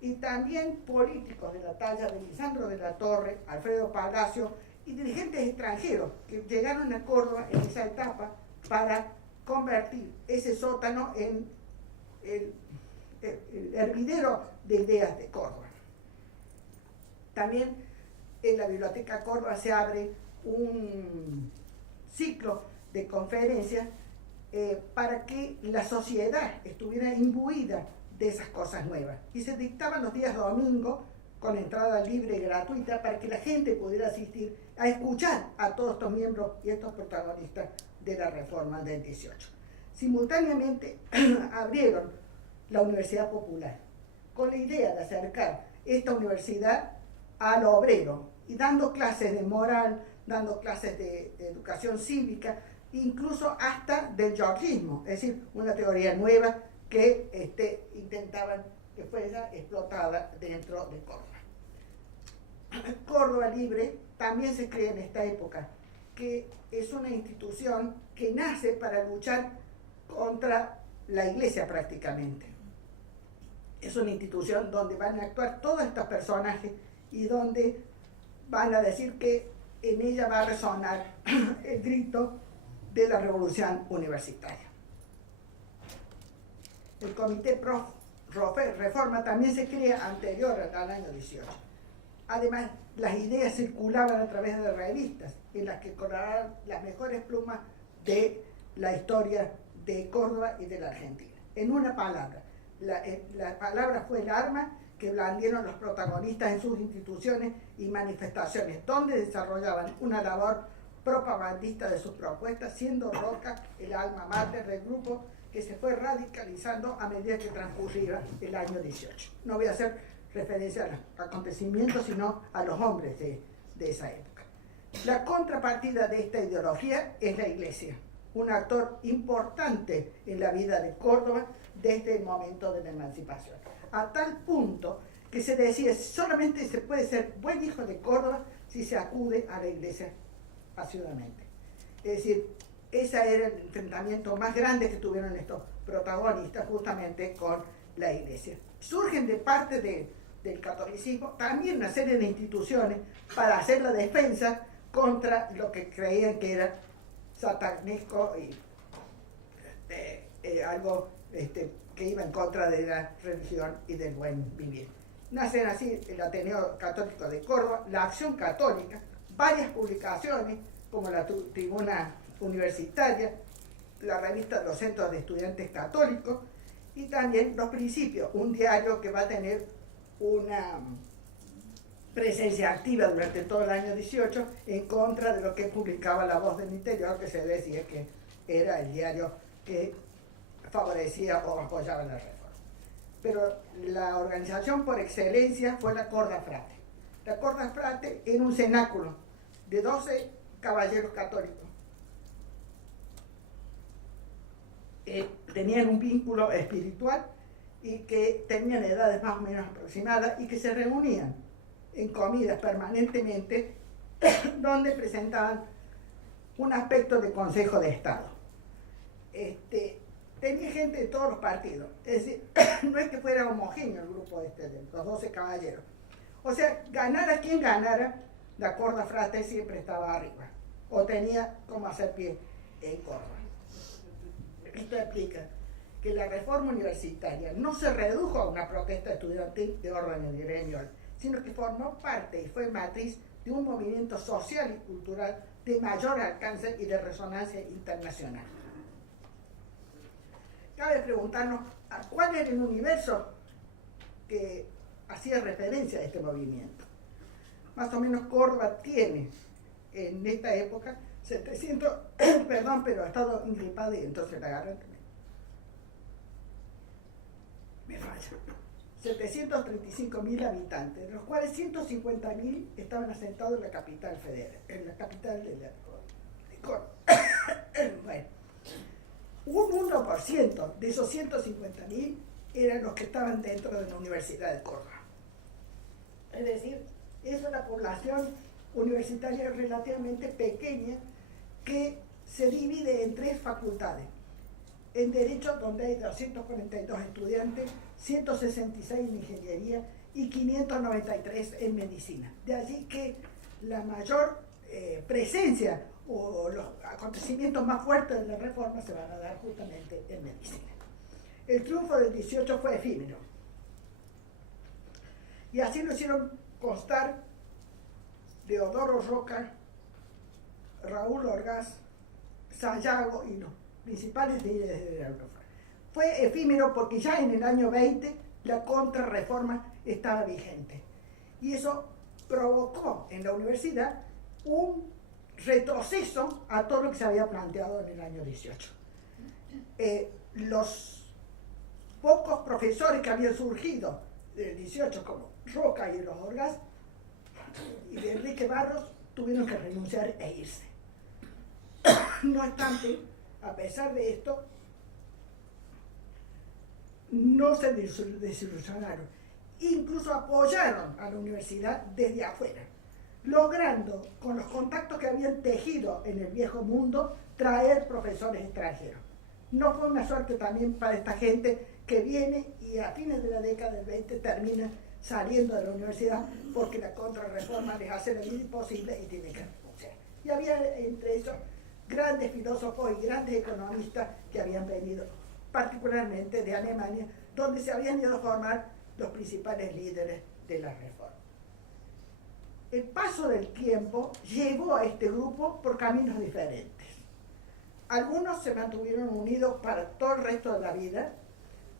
y también políticos de la talla de Lisandro de la Torre, Alfredo Palacio y dirigentes extranjeros que llegaron a Córdoba en esa etapa para convertir ese sótano en el hervidero de ideas de Córdoba. También en la Biblioteca Córdoba se abre un ciclo de conferencias para que la sociedad estuviera imbuida de esas cosas nuevas. Y se dictaban los días domingos con entrada libre y gratuita para que la gente pudiera asistir a escuchar a todos estos miembros y estos protagonistas de la reforma del 18. Simultáneamente abrieron la Universidad Popular con la idea de acercar esta universidad al obrero y dando clases de moral, dando clases de educación cívica, incluso hasta del georgismo, es decir, una teoría nueva que intentaban que fuera explotada dentro de Córdoba. Córdoba Libre también se cree en esta época, que es una institución que nace para luchar contra la iglesia prácticamente. Es una institución donde van a actuar todos estos personajes y donde van a decir que en ella va a resonar el grito de la revolución universitaria. El Comité Pro Reforma también se crea anterior al año 18. Además, las ideas circulaban a través de revistas en las que coloraban las mejores plumas de la historia de Córdoba y de la Argentina. En una palabra, la palabra fue el arma que blandieron los protagonistas en sus instituciones y manifestaciones, donde desarrollaban una labor propagandista de sus propuestas, siendo Roca el alma mater del grupo que se fue radicalizando a medida que transcurría el año 18. No voy a hacer referencia a los acontecimientos, sino a los hombres de esa época. La contrapartida de esta ideología es la Iglesia, un actor importante en la vida de Córdoba desde el momento de la emancipación, a tal punto que se decía solamente se puede ser buen hijo de Córdoba si se acude a la Iglesia asiduamente. Es decir, ese era el enfrentamiento más grande que tuvieron estos protagonistas justamente con la Iglesia. Surgen de parte del catolicismo también una serie de instituciones para hacer la defensa contra lo que creían que era satanesco y algo que iba en contra de la religión y del buen vivir. Nacen así el Ateneo Católico de Córdoba, la Acción Católica, varias publicaciones como la Tribuna Universitaria, la revista de los Centros de Estudiantes Católicos y también Los Principios, un diario que va a tener una presencia activa durante todo el año 18 en contra de lo que publicaba La Voz del Interior, que se decía que era el diario que favorecía o apoyaba la reforma. Pero la organización por excelencia fue la Corda Frate. La Corda Frate era un cenáculo de 12 caballeros católicos. Tenían un vínculo espiritual y que tenían edades más o menos aproximadas y que se reunían en comidas permanentemente donde presentaban un aspecto de Consejo de Estado. Tenía gente de todos los partidos, es decir, no es que fuera homogéneo el grupo de los 12 caballeros. O sea, ganara quien ganara, la Corda Frate siempre estaba arriba, o tenía como hacer pie en Córdoba. Esto explica que la reforma universitaria no se redujo a una protesta estudiantil de orden gremial, sino que formó parte y fue matriz de un movimiento social y cultural de mayor alcance y de resonancia internacional. Cabe preguntarnos a cuál era el universo que hacía referencia a este movimiento. Más o menos Córdoba tiene en esta época 700, perdón, pero ha estado ingripada y entonces la agarré también. Me falla. 735.000 habitantes, de los cuales 150.000 estaban asentados en la capital federal, en la capital de Córdoba. Bueno, un 1% de esos 150.000 eran los que estaban dentro de la Universidad de Córdoba. Es decir, es una población universitaria relativamente pequeña que se divide en 3 facultades. En Derecho, donde hay 242 estudiantes, 166 en Ingeniería y 593 en Medicina. De allí que la mayor presencia o los acontecimientos más fuertes de la reforma se van a dar justamente en Medicina. El triunfo del 18 fue efímero. Y así lo hicieron constar Deodoro Roca, Raúl Orgaz, Sayago y los principales líderes de la reforma. Fue efímero porque ya en el año 20 la contrarreforma estaba vigente. Y eso provocó en la universidad un retroceso a todo lo que se había planteado en el año 18. Los pocos profesores que habían surgido del 18, como Roca y los Orgaz y de Enrique Barros, tuvieron que renunciar e irse. No obstante, a pesar de esto, no se desilusionaron. Incluso apoyaron a la universidad desde afuera, logrando, con los contactos que habían tejido en el viejo mundo, traer profesores extranjeros. No fue una suerte también para esta gente que viene y a fines de la década del 20 termina saliendo de la universidad porque la contrarreforma les hace la vida imposible y tienen que renunciar. Y había entre ellos grandes filósofos y grandes economistas que habían venido, particularmente de Alemania, donde se habían ido a formar los principales líderes de la reforma. El paso del tiempo llevó a este grupo por caminos diferentes. Algunos se mantuvieron unidos para todo el resto de la vida,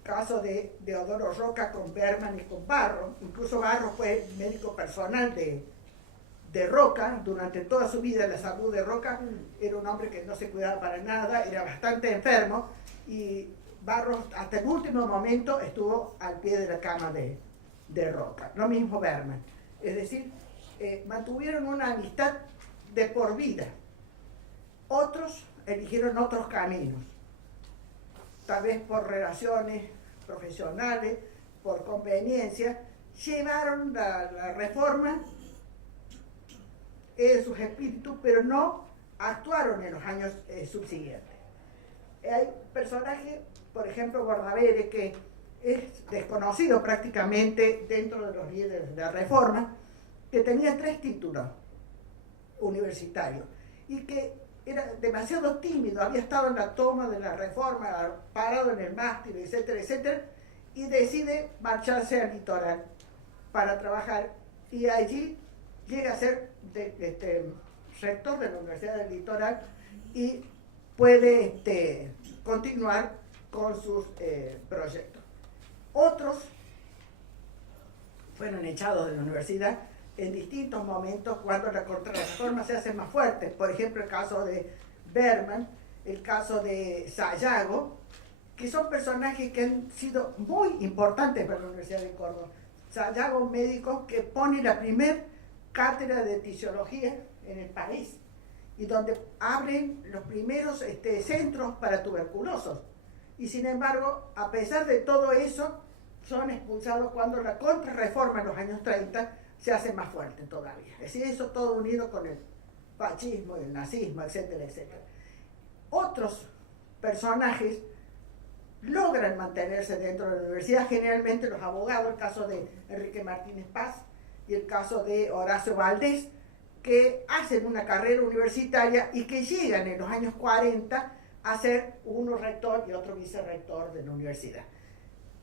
caso de Deodoro Roca con Berman y con Barros. Incluso Barros fue médico personal de Roca durante toda su vida. La salud de Roca era un hombre que no se cuidaba para nada, era bastante enfermo, y Barros hasta el último momento estuvo al pie de la cama de Roca. Lo mismo Berman. Es decir, mantuvieron una amistad de por vida. Otros eligieron otros caminos, tal vez por relaciones profesionales, por conveniencia, llevaron la reforma en sus espíritus, pero no actuaron en los años subsiguientes. Hay personajes, por ejemplo, Bordaberry, que es desconocido prácticamente dentro de los líderes de la reforma, que tenía 3 títulos universitarios y que era demasiado tímido, había estado en la toma de la reforma, parado en el mástil, etcétera, etcétera, y decide marcharse al litoral para trabajar, y allí llega a ser rector de la Universidad del Litoral y puede continuar con sus proyectos. Otros fueron echados de la universidad en distintos momentos cuando la contrarreforma se hace más fuerte. Por ejemplo, el caso de Berman, el caso de Sayago, que son personajes que han sido muy importantes para la Universidad de Córdoba. Sayago, un médico que pone la primer cátedra de tisiología en el país y donde abren los primeros centros para tuberculosos. Y sin embargo, a pesar de todo eso, son expulsados cuando la contrarreforma en los años 30 se hace más fuerte todavía. Es decir, eso todo unido con el fascismo, el nazismo, etcétera, etcétera. Otros personajes logran mantenerse dentro de la universidad, generalmente los abogados, el caso de Enrique Martínez Paz y el caso de Horacio Valdés, que hacen una carrera universitaria y que llegan en los años 40 a ser uno rector y otro vicerrector de la universidad.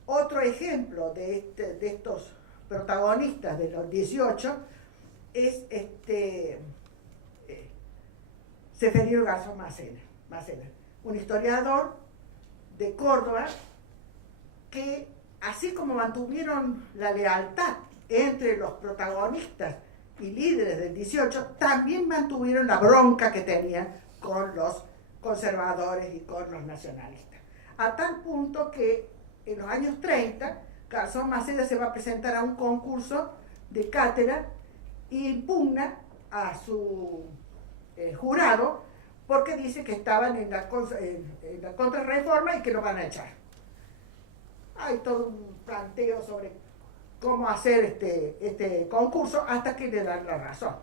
Otro ejemplo de estos protagonistas de los 18 es Seferino Garzón Macena, un historiador de Córdoba que, así como mantuvieron la lealtad entre los protagonistas y líderes del 18, también mantuvieron la bronca que tenían con los conservadores y con los nacionalistas. A tal punto que en los años 30, Garzón Maceda se va a presentar a un concurso de cátedra e impugna a su jurado porque dice que estaban en la contrarreforma y que lo van a echar. Hay todo un planteo sobre cómo hacer este concurso hasta que le dan la razón.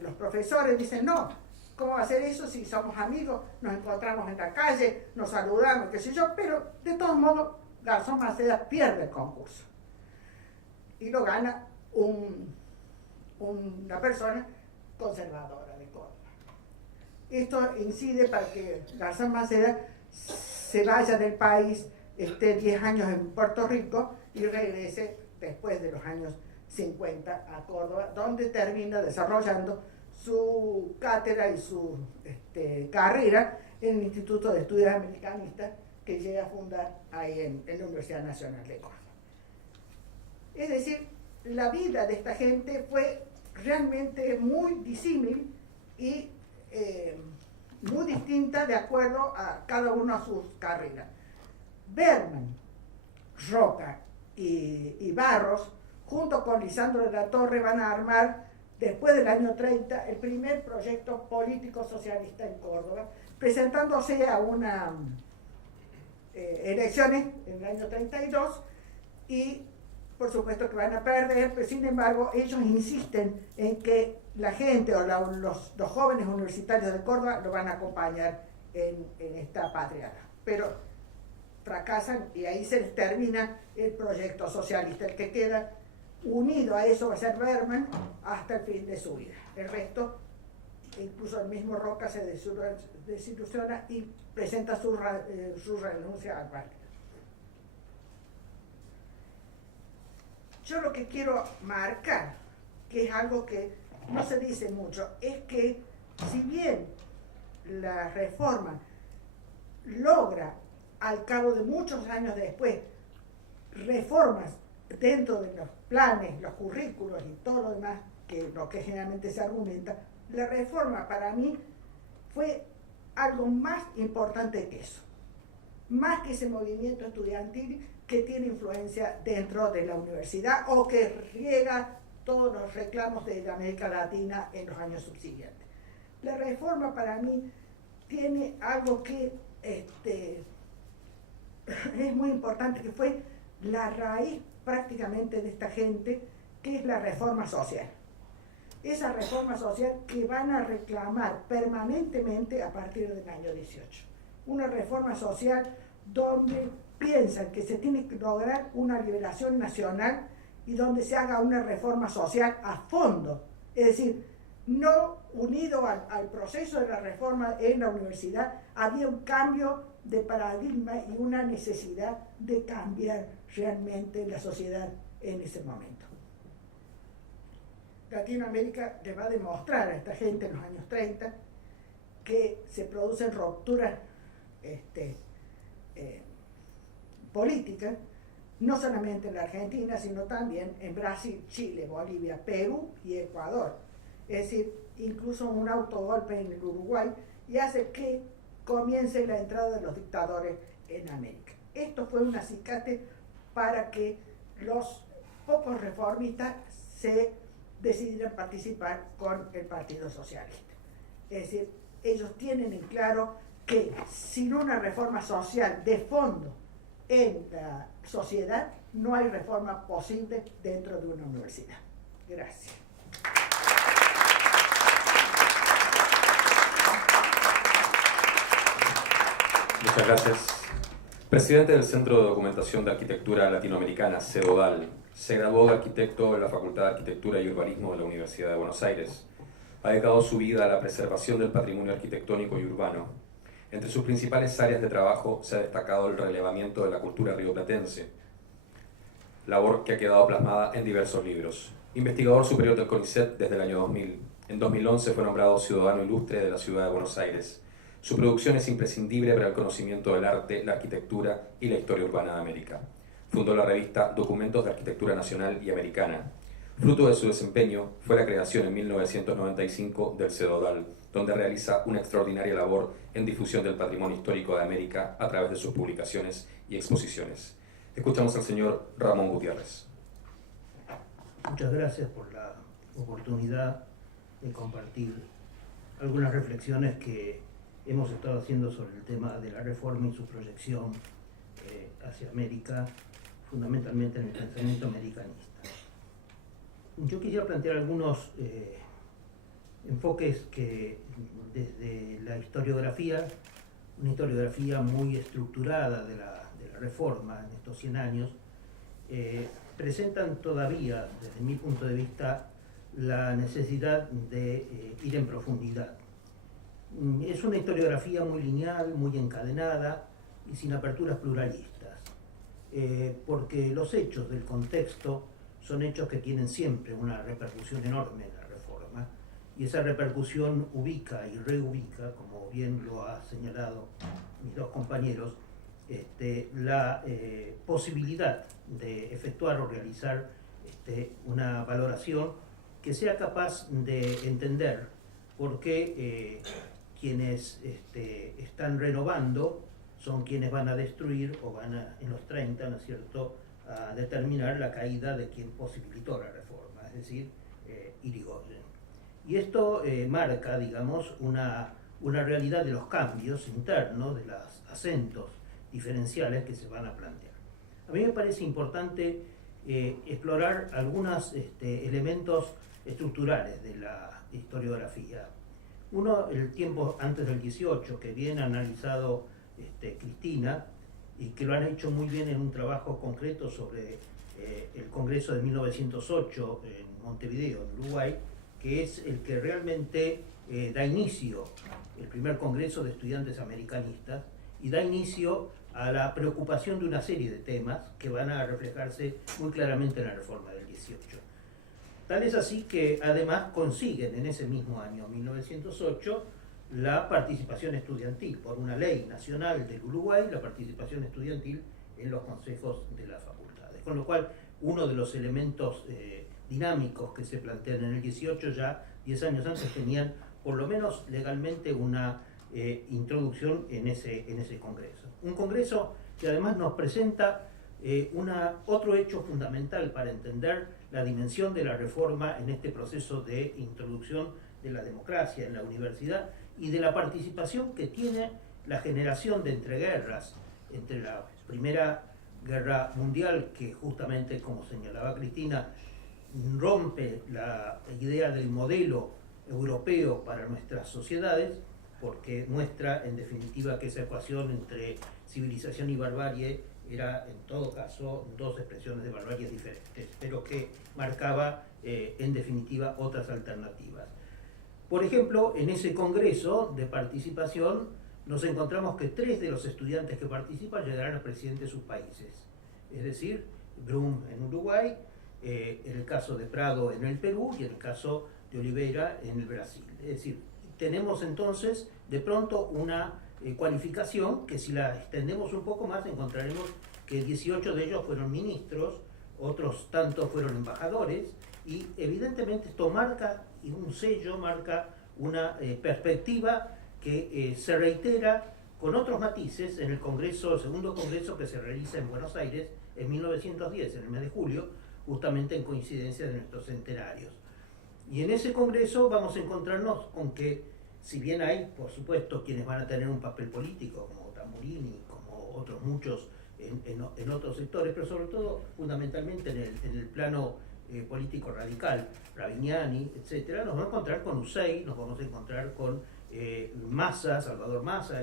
los profesores dicen, no, ¿cómo va a ser eso si somos amigos, nos encontramos en la calle, nos saludamos, qué sé yo? Pero de todos modos, Garzón Maceda pierde el concurso y lo gana una persona conservadora de Córdoba. Esto incide para que Garzón Maceda se vaya del país, esté 10 años en Puerto Rico y regrese después de los años 50 a Córdoba, donde termina desarrollando su cátedra y su carrera en el Instituto de Estudios Americanistas que llega a fundar ahí en la Universidad Nacional de Córdoba. Es decir, la vida de esta gente fue realmente muy disímil y muy distinta de acuerdo a cada uno de sus carreras. Berman, Roca y Barros, junto con Lisandro de la Torre, van a armar, después del año 30, el primer proyecto político socialista en Córdoba, presentándose a unas elecciones en el año 32 y por supuesto que van a perder, pero sin embargo ellos insisten en que la gente o los jóvenes universitarios de Córdoba lo van a acompañar en esta patria. Pero fracasan y ahí se les termina el proyecto socialista. El que queda unido a eso va a ser Berman hasta el fin de su vida. El resto, incluso el mismo Roca, se desilusiona y presenta su renuncia al partido. Yo lo que quiero marcar, que es algo que no se dice mucho, es que si bien la reforma logra, al cabo de muchos años después, reformas dentro de los planes, los currículos y todo lo demás, que lo que generalmente se argumenta, la reforma para mí fue algo más importante que eso, más que ese movimiento estudiantil que tiene influencia dentro de la universidad o que riega todos los reclamos de América Latina en los años subsiguientes. La reforma para mí tiene algo que es muy importante, que fue la raíz prácticamente de esta gente, que es la reforma social. Esa reforma social que van a reclamar permanentemente a partir del año 18. Una reforma social donde piensan que se tiene que lograr una liberación nacional y donde se haga una reforma social a fondo, es decir, no unido al proceso de la reforma en la universidad, había un cambio de paradigma y una necesidad de cambiar realmente la sociedad en ese momento. Latinoamérica le va a demostrar a esta gente en los años 30 que se producen rupturas políticas, no solamente en la Argentina, sino también en Brasil, Chile, Bolivia, Perú y Ecuador. Es decir, incluso un autogolpe en el Uruguay, y hace que comience la entrada de los dictadores en América. Esto fue un acicate para que los pocos reformistas se decidieran participar con el Partido Socialista. Es decir, ellos tienen en claro que sin una reforma social de fondo en la sociedad, no hay reforma posible dentro de una universidad. Gracias. Muchas gracias. Presidente del Centro de Documentación de Arquitectura Latinoamericana, CEDODAL, se graduó de arquitecto en la Facultad de Arquitectura y Urbanismo de la Universidad de Buenos Aires. Ha dedicado su vida a la preservación del patrimonio arquitectónico y urbano. Entre sus principales áreas de trabajo se ha destacado el relevamiento de la cultura rioplatense, labor que ha quedado plasmada en diversos libros. Investigador superior del CONICET desde el año 2000. En 2011 fue nombrado ciudadano ilustre de la ciudad de Buenos Aires. Su producción es imprescindible para el conocimiento del arte, la arquitectura y la historia urbana de América. Fundó la revista Documentos de Arquitectura Nacional y Americana. Fruto de su desempeño fue la creación en 1995 del CEDODAL, donde realiza una extraordinaria labor en difusión del patrimonio histórico de América a través de sus publicaciones y exposiciones. Escuchamos al señor Ramón Gutiérrez. Muchas gracias por la oportunidad de compartir algunas reflexiones que hemos estado haciendo sobre el tema de la reforma y su proyección hacia América, fundamentalmente en el pensamiento americanista. Yo quisiera plantear algunos enfoques que desde la historiografía, una historiografía muy estructurada de la Reforma en estos 100 años, presentan todavía, desde mi punto de vista, la necesidad de ir en profundidad. Es una historiografía muy lineal, muy encadenada y sin aperturas pluralistas, porque los hechos del contexto son hechos que tienen siempre una repercusión enorme en la Reforma, y esa repercusión ubica y reubica, como bien lo ha señalado mis dos compañeros, la posibilidad de efectuar o realizar una valoración que sea capaz de entender por qué quienes están renovando son quienes van a destruir o van a, en los 30, ¿no es cierto?, a determinar la caída de quien posibilitó la reforma, es decir, Irigoyen. Y esto marca, digamos, una realidad de los cambios internos, de los acentos diferenciales que se van a plantear. A mí me parece importante explorar algunos elementos estructurales de la historiografía. Uno, el tiempo antes del 18, que bien ha analizado Cristina, y que lo han hecho muy bien en un trabajo concreto sobre el Congreso de 1908 en Montevideo, en Uruguay, que es el que realmente da inicio, el primer Congreso de Estudiantes Americanistas, y da inicio a la preocupación de una serie de temas que van a reflejarse muy claramente en la Reforma del 18. Tal es así que además consiguen en ese mismo año, 1908, la participación estudiantil, por una ley nacional del Uruguay, la participación estudiantil en los consejos de las facultades. Con lo cual, uno de los elementos dinámicos que se plantean en el 18, ya 10 años antes tenían por lo menos legalmente una introducción en ese congreso. Un congreso que además nos presenta otro hecho fundamental para entender la dimensión de la reforma en este proceso de introducción de la democracia en la universidad y de la participación que tiene la generación de entreguerras, entre la Primera Guerra Mundial, que justamente, como señalaba Cristina, rompe la idea del modelo europeo para nuestras sociedades, porque muestra en definitiva que esa ecuación entre civilización y barbarie era en todo caso dos expresiones de barbarie diferentes, pero que marcaba en definitiva otras alternativas. Por ejemplo, en ese congreso de participación nos encontramos que 3 de los estudiantes que participan llegarán a presidente de sus países, es decir, Brum en Uruguay, en el caso de Prado en el Perú y en el caso de Oliveira en el Brasil. Es decir, tenemos entonces de pronto una cualificación que, si la extendemos un poco más, encontraremos que 18 de ellos fueron ministros, otros tantos fueron embajadores, y evidentemente esto marca un sello, marca una perspectiva que se reitera con otros matices en el segundo congreso que se realiza en Buenos Aires en 1910, en el mes de julio, justamente en coincidencia de nuestros centenarios. Y en ese congreso vamos a encontrarnos con que, si bien hay, por supuesto, quienes van a tener un papel político, como Tamburini, como otros muchos en otros sectores, pero sobre todo, fundamentalmente en el plano político radical, Ravignani, etc., nos vamos a encontrar con Usey, nos vamos a encontrar con Massa, Salvador Massa,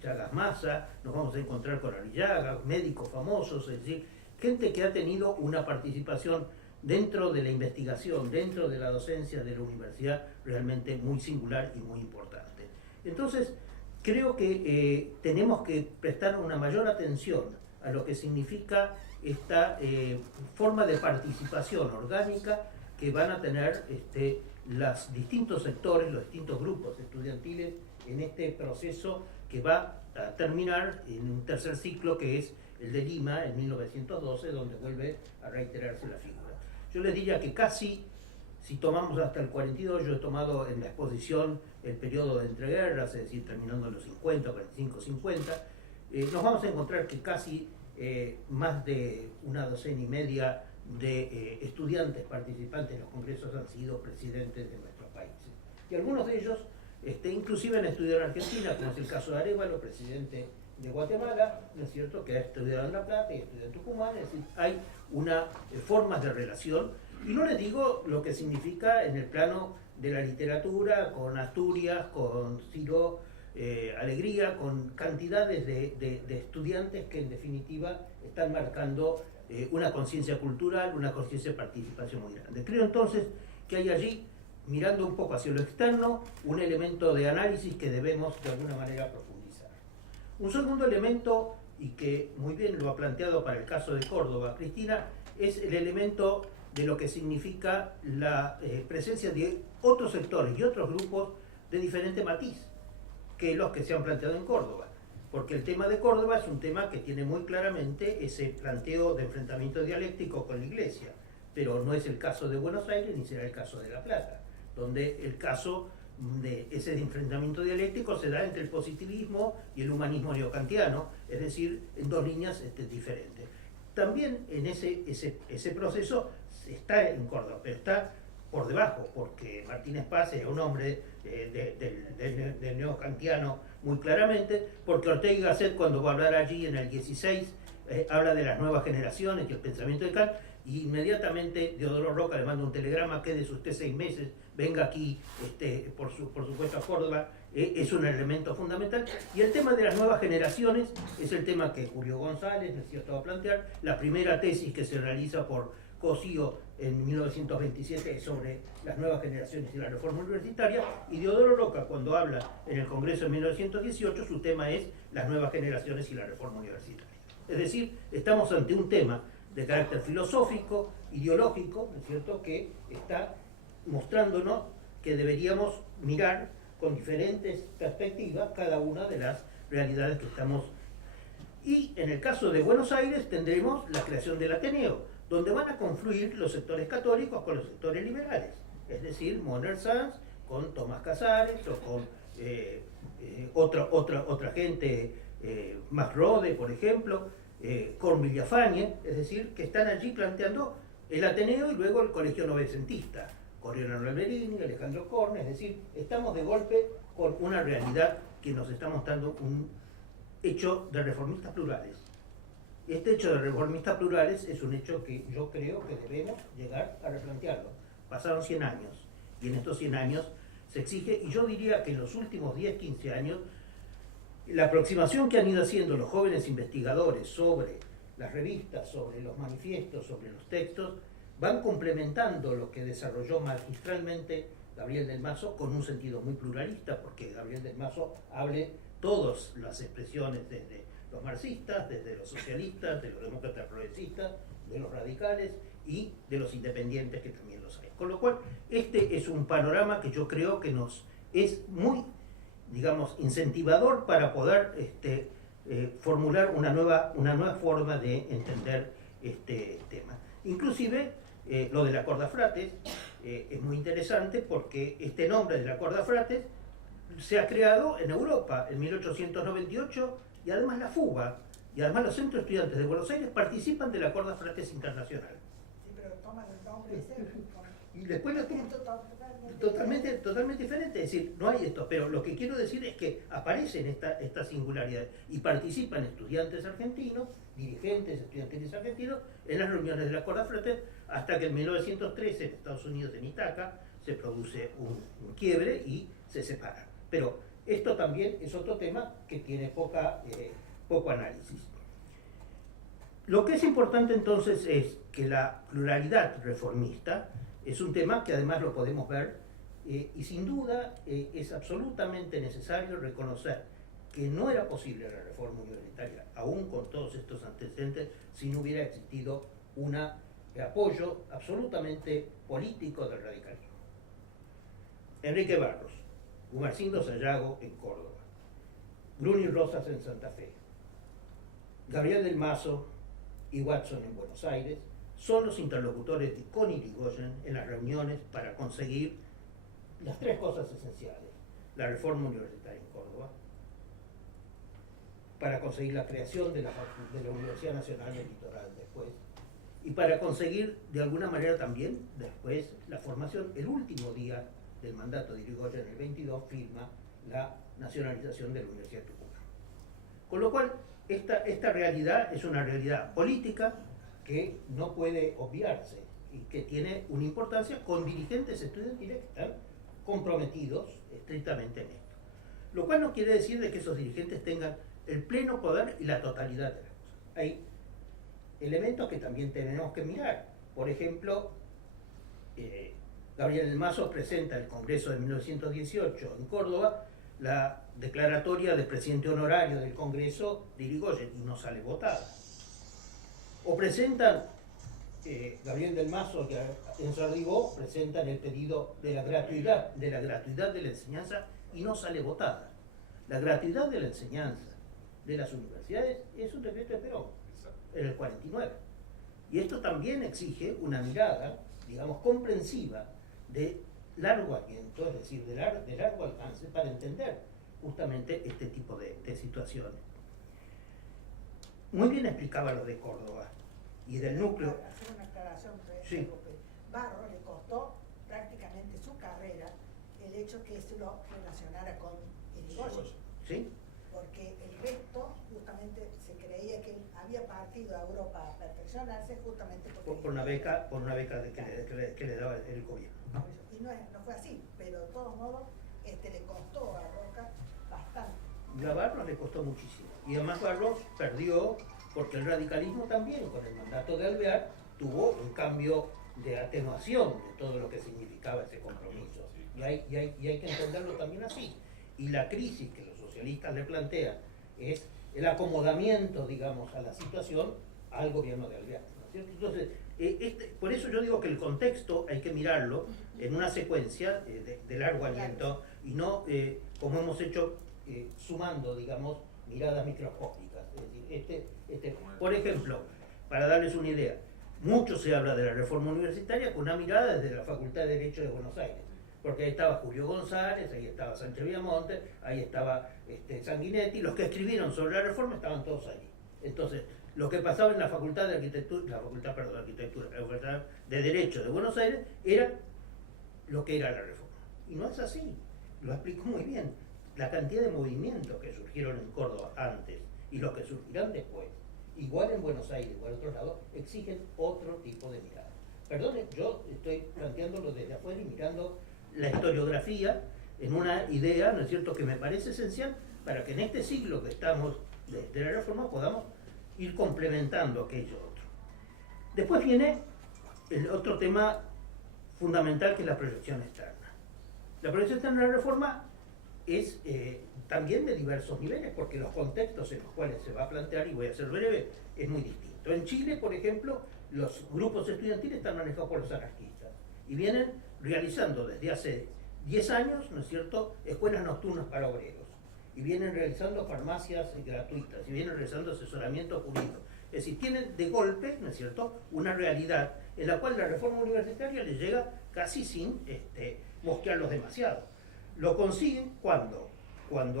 Chagas Massa, nos vamos a encontrar con Arrillaga, médicos famosos, es decir, gente que ha tenido una participación dentro de la investigación, dentro de la docencia de la universidad, realmente muy singular y muy importante. Entonces, creo que tenemos que prestar una mayor atención a lo que significa esta forma de participación orgánica que van a tener los distintos sectores, los distintos grupos estudiantiles en este proceso que va a terminar en un tercer ciclo, que es el de Lima en 1912, donde vuelve a reiterarse la figura. Yo les diría que casi, si tomamos hasta el 42, yo he tomado en la exposición el periodo de entreguerras, es decir, terminando en los 50, 45, 50, nos vamos a encontrar que casi más de una docena y media de estudiantes participantes en los congresos han sido presidentes de nuestros países. Y algunos de ellos inclusive han estudiado en Argentina, como es el caso de Arévalo, presidente de Guatemala, ¿no es cierto?, que ha estudiado en La Plata y estudiado en Tucumán. Es decir, hay formas de relación Y no les digo lo que significa en el plano de la literatura, con Asturias, con Ciro Alegría, con cantidades de estudiantes que en definitiva están marcando una conciencia cultural, una conciencia de participación muy grande. Creo entonces que hay allí, mirando un poco hacia lo externo, un elemento de análisis que debemos de alguna manera profundizar. Un segundo elemento, y que muy bien lo ha planteado para el caso de Córdoba Cristina, es el elemento de lo que significa la presencia de otros sectores y otros grupos de diferente matiz que los que se han planteado en Córdoba. Porque el tema de Córdoba es un tema que tiene muy claramente ese planteo de enfrentamiento dialéctico con la Iglesia, pero no es el caso de Buenos Aires ni será el caso de La Plata, donde el caso de ese enfrentamiento dialéctico se da entre el positivismo y el humanismo neocantiano, es decir, en dos líneas diferentes. También en ese proceso está en Córdoba, pero está por debajo, porque Martínez Paz era un hombre del neocantiano muy claramente, porque Ortega y Gasset, cuando va a hablar allí en el 16, habla de las nuevas generaciones y el pensamiento de Kant, y inmediatamente Deodoro Roca le manda un telegrama: quédese usted 6 meses, venga aquí, por supuesto a Córdoba. Es un elemento fundamental. Y el tema de las nuevas generaciones es el tema que Julio González, ¿no es cierto?, va a plantear. La primera tesis que se realiza por Cosío en 1927 es sobre las nuevas generaciones y la reforma universitaria, y Deodoro Roca, cuando habla en el Congreso de 1918, su tema es las nuevas generaciones y la reforma universitaria. Es decir, estamos ante un tema de carácter filosófico, ideológico, ¿no es cierto?, que está mostrándonos que deberíamos mirar con diferentes perspectivas cada una de las realidades que estamos. Y en el caso de Buenos Aires tendremos la creación del Ateneo, donde van a confluir los sectores católicos con los sectores liberales, es decir, Moner Sanz con Tomás Casares o con otra gente, Max Rode, por ejemplo, con Villafañe, es decir, que están allí planteando el Ateneo y luego el Colegio Novecentista, Corriano Alberini, Alejandro Korn, es decir, estamos de golpe con una realidad que nos está mostrando un hecho de reformistas plurales. Este hecho de reformistas plurales es un hecho que yo creo que debemos llegar a replantearlo. Pasaron 100 años, y en estos 100 años se exige, y yo diría que en los últimos 10, 15 años, la aproximación que han ido haciendo los jóvenes investigadores sobre las revistas, sobre los manifiestos, sobre los textos, van complementando lo que desarrolló magistralmente Gabriel del Mazo con un sentido muy pluralista, porque Gabriel del Mazo hable todas las expresiones, desde los marxistas, desde los socialistas, de los demócratas progresistas, de los radicales y de los independientes, que también los hay. Con lo cual, este es un panorama que yo creo que nos es muy, digamos, incentivador para poder formular una nueva forma de entender este tema. Inclusive, lo de la Corda Frates es muy interesante, porque este nombre de la Corda Frates se ha creado en Europa en 1898, y además la FUBA y además los centros estudiantes de Buenos Aires participan de la Corda Frates Internacional. Sí, pero toman el nombre ese. Y después lo totalmente diferente, es decir, no hay esto, pero lo que quiero decir es que aparecen estas singularidades y participan estudiantes argentinos, dirigentes estudiantiles argentinos, en las reuniones de la Corda Frates, hasta que en 1913 en Estados Unidos, en Itaca, se produce un quiebre y se separan. Pero esto también es otro tema que tiene poco análisis. Lo que es importante entonces es que la pluralidad reformista es un tema que además lo podemos ver, y sin duda es absolutamente necesario reconocer que no era posible la reforma universitaria, aún con todos estos antecedentes, si no hubiera existido un apoyo absolutamente político del radicalismo. Enrique Barros, Gumersindo Sayago en Córdoba, Bruni Rosas en Santa Fe, Gabriel del Mazo y Watson en Buenos Aires son los interlocutores de Con Irigoyen en las reuniones para conseguir las tres cosas esenciales: la reforma universitaria en Córdoba, para conseguir la creación de la Universidad Nacional del Litoral después, y para conseguir de alguna manera también después la formación. El último día del mandato de Irigoyen, en el 22, firma la nacionalización de la Universidad de Tucumán. Con lo cual, esta realidad es una realidad política que no puede obviarse, y que tiene una importancia con dirigentes estudiantiles que están comprometidos estrictamente en esto. Lo cual no quiere decir de que esos dirigentes tengan el pleno poder y la totalidad de las cosas. Hay elementos que también tenemos que mirar. Por ejemplo, Gabriel del Mazo presenta en el Congreso de 1918 en Córdoba la declaratoria de presidente honorario del Congreso de Irigoyen y no sale votada. O presentan, Gabriel del Mazo en Sardigó presentan el pedido de la gratuidad de la enseñanza y no sale votada. La gratuidad de la enseñanza de las universidades es un decreto de Perón, en el 49. Y esto también exige una mirada, digamos, comprensiva de largo aliento, es decir, de largo alcance, para entender justamente este tipo de situaciones. Muy bien explicaba lo de Córdoba y del núcleo. Hacer una aclaración, Sí. Barro le costó prácticamente su carrera el hecho que se lo relacionara con Irigoyen. ¿Sí? Porque el resto, justamente, se creía que él había partido a Europa a perfeccionarse justamente porque... Por una beca que le daba el gobierno. Y no fue así, pero de todos modos le costó a Roca bastante. A Barros le costó muchísimo. Y además Barros perdió porque el radicalismo también, con el mandato de Alvear, tuvo un cambio de atenuación de todo lo que significaba ese compromiso. Y hay que entenderlo también así. Y la crisis que los socialistas le plantean es el acomodamiento, digamos, a la situación al gobierno de Alvear, ¿no es cierto? Entonces, por eso yo digo que el contexto hay que mirarlo en una secuencia de largo aliento y no como hemos hecho sumando, digamos, miradas microscópicas. Es decir, por ejemplo, para darles una idea, mucho se habla de la reforma universitaria con una mirada desde la Facultad de Derecho de Buenos Aires, porque ahí estaba Julio González, ahí estaba Sánchez Viamonte, ahí estaba Sanguinetti, los que escribieron sobre la reforma estaban todos ahí. Entonces, lo que pasaba en la Facultad de Arquitectura, la Facultad de Derecho de Buenos Aires, era lo que era la reforma. Y no es así, lo explicó muy bien. La cantidad de movimientos que surgieron en Córdoba antes y los que surgirán después, igual en Buenos Aires, igual en otros lados, exigen otro tipo de mirada. Perdone, yo estoy planteándolo desde afuera y mirando la historiografía en una idea, ¿no es cierto?, que me parece esencial para que en este siglo que estamos de la reforma podamos ir complementando aquello otro. Después viene el otro tema fundamental, que es la proyección externa. La proyección externa de la reforma es también de diversos niveles, porque los contextos en los cuales se va a plantear, y voy a ser breve, es muy distinto. En Chile, por ejemplo, los grupos estudiantiles están manejados por los anarquistas y vienen realizando desde hace 10 años, ¿no es cierto?, escuelas nocturnas para obreros, y vienen realizando farmacias gratuitas, y vienen realizando asesoramiento jurídico. Es decir, tienen de golpe, ¿no es cierto?, una realidad en la cual la reforma universitaria les llega casi sin mosquearlos demasiado. Lo consiguen cuando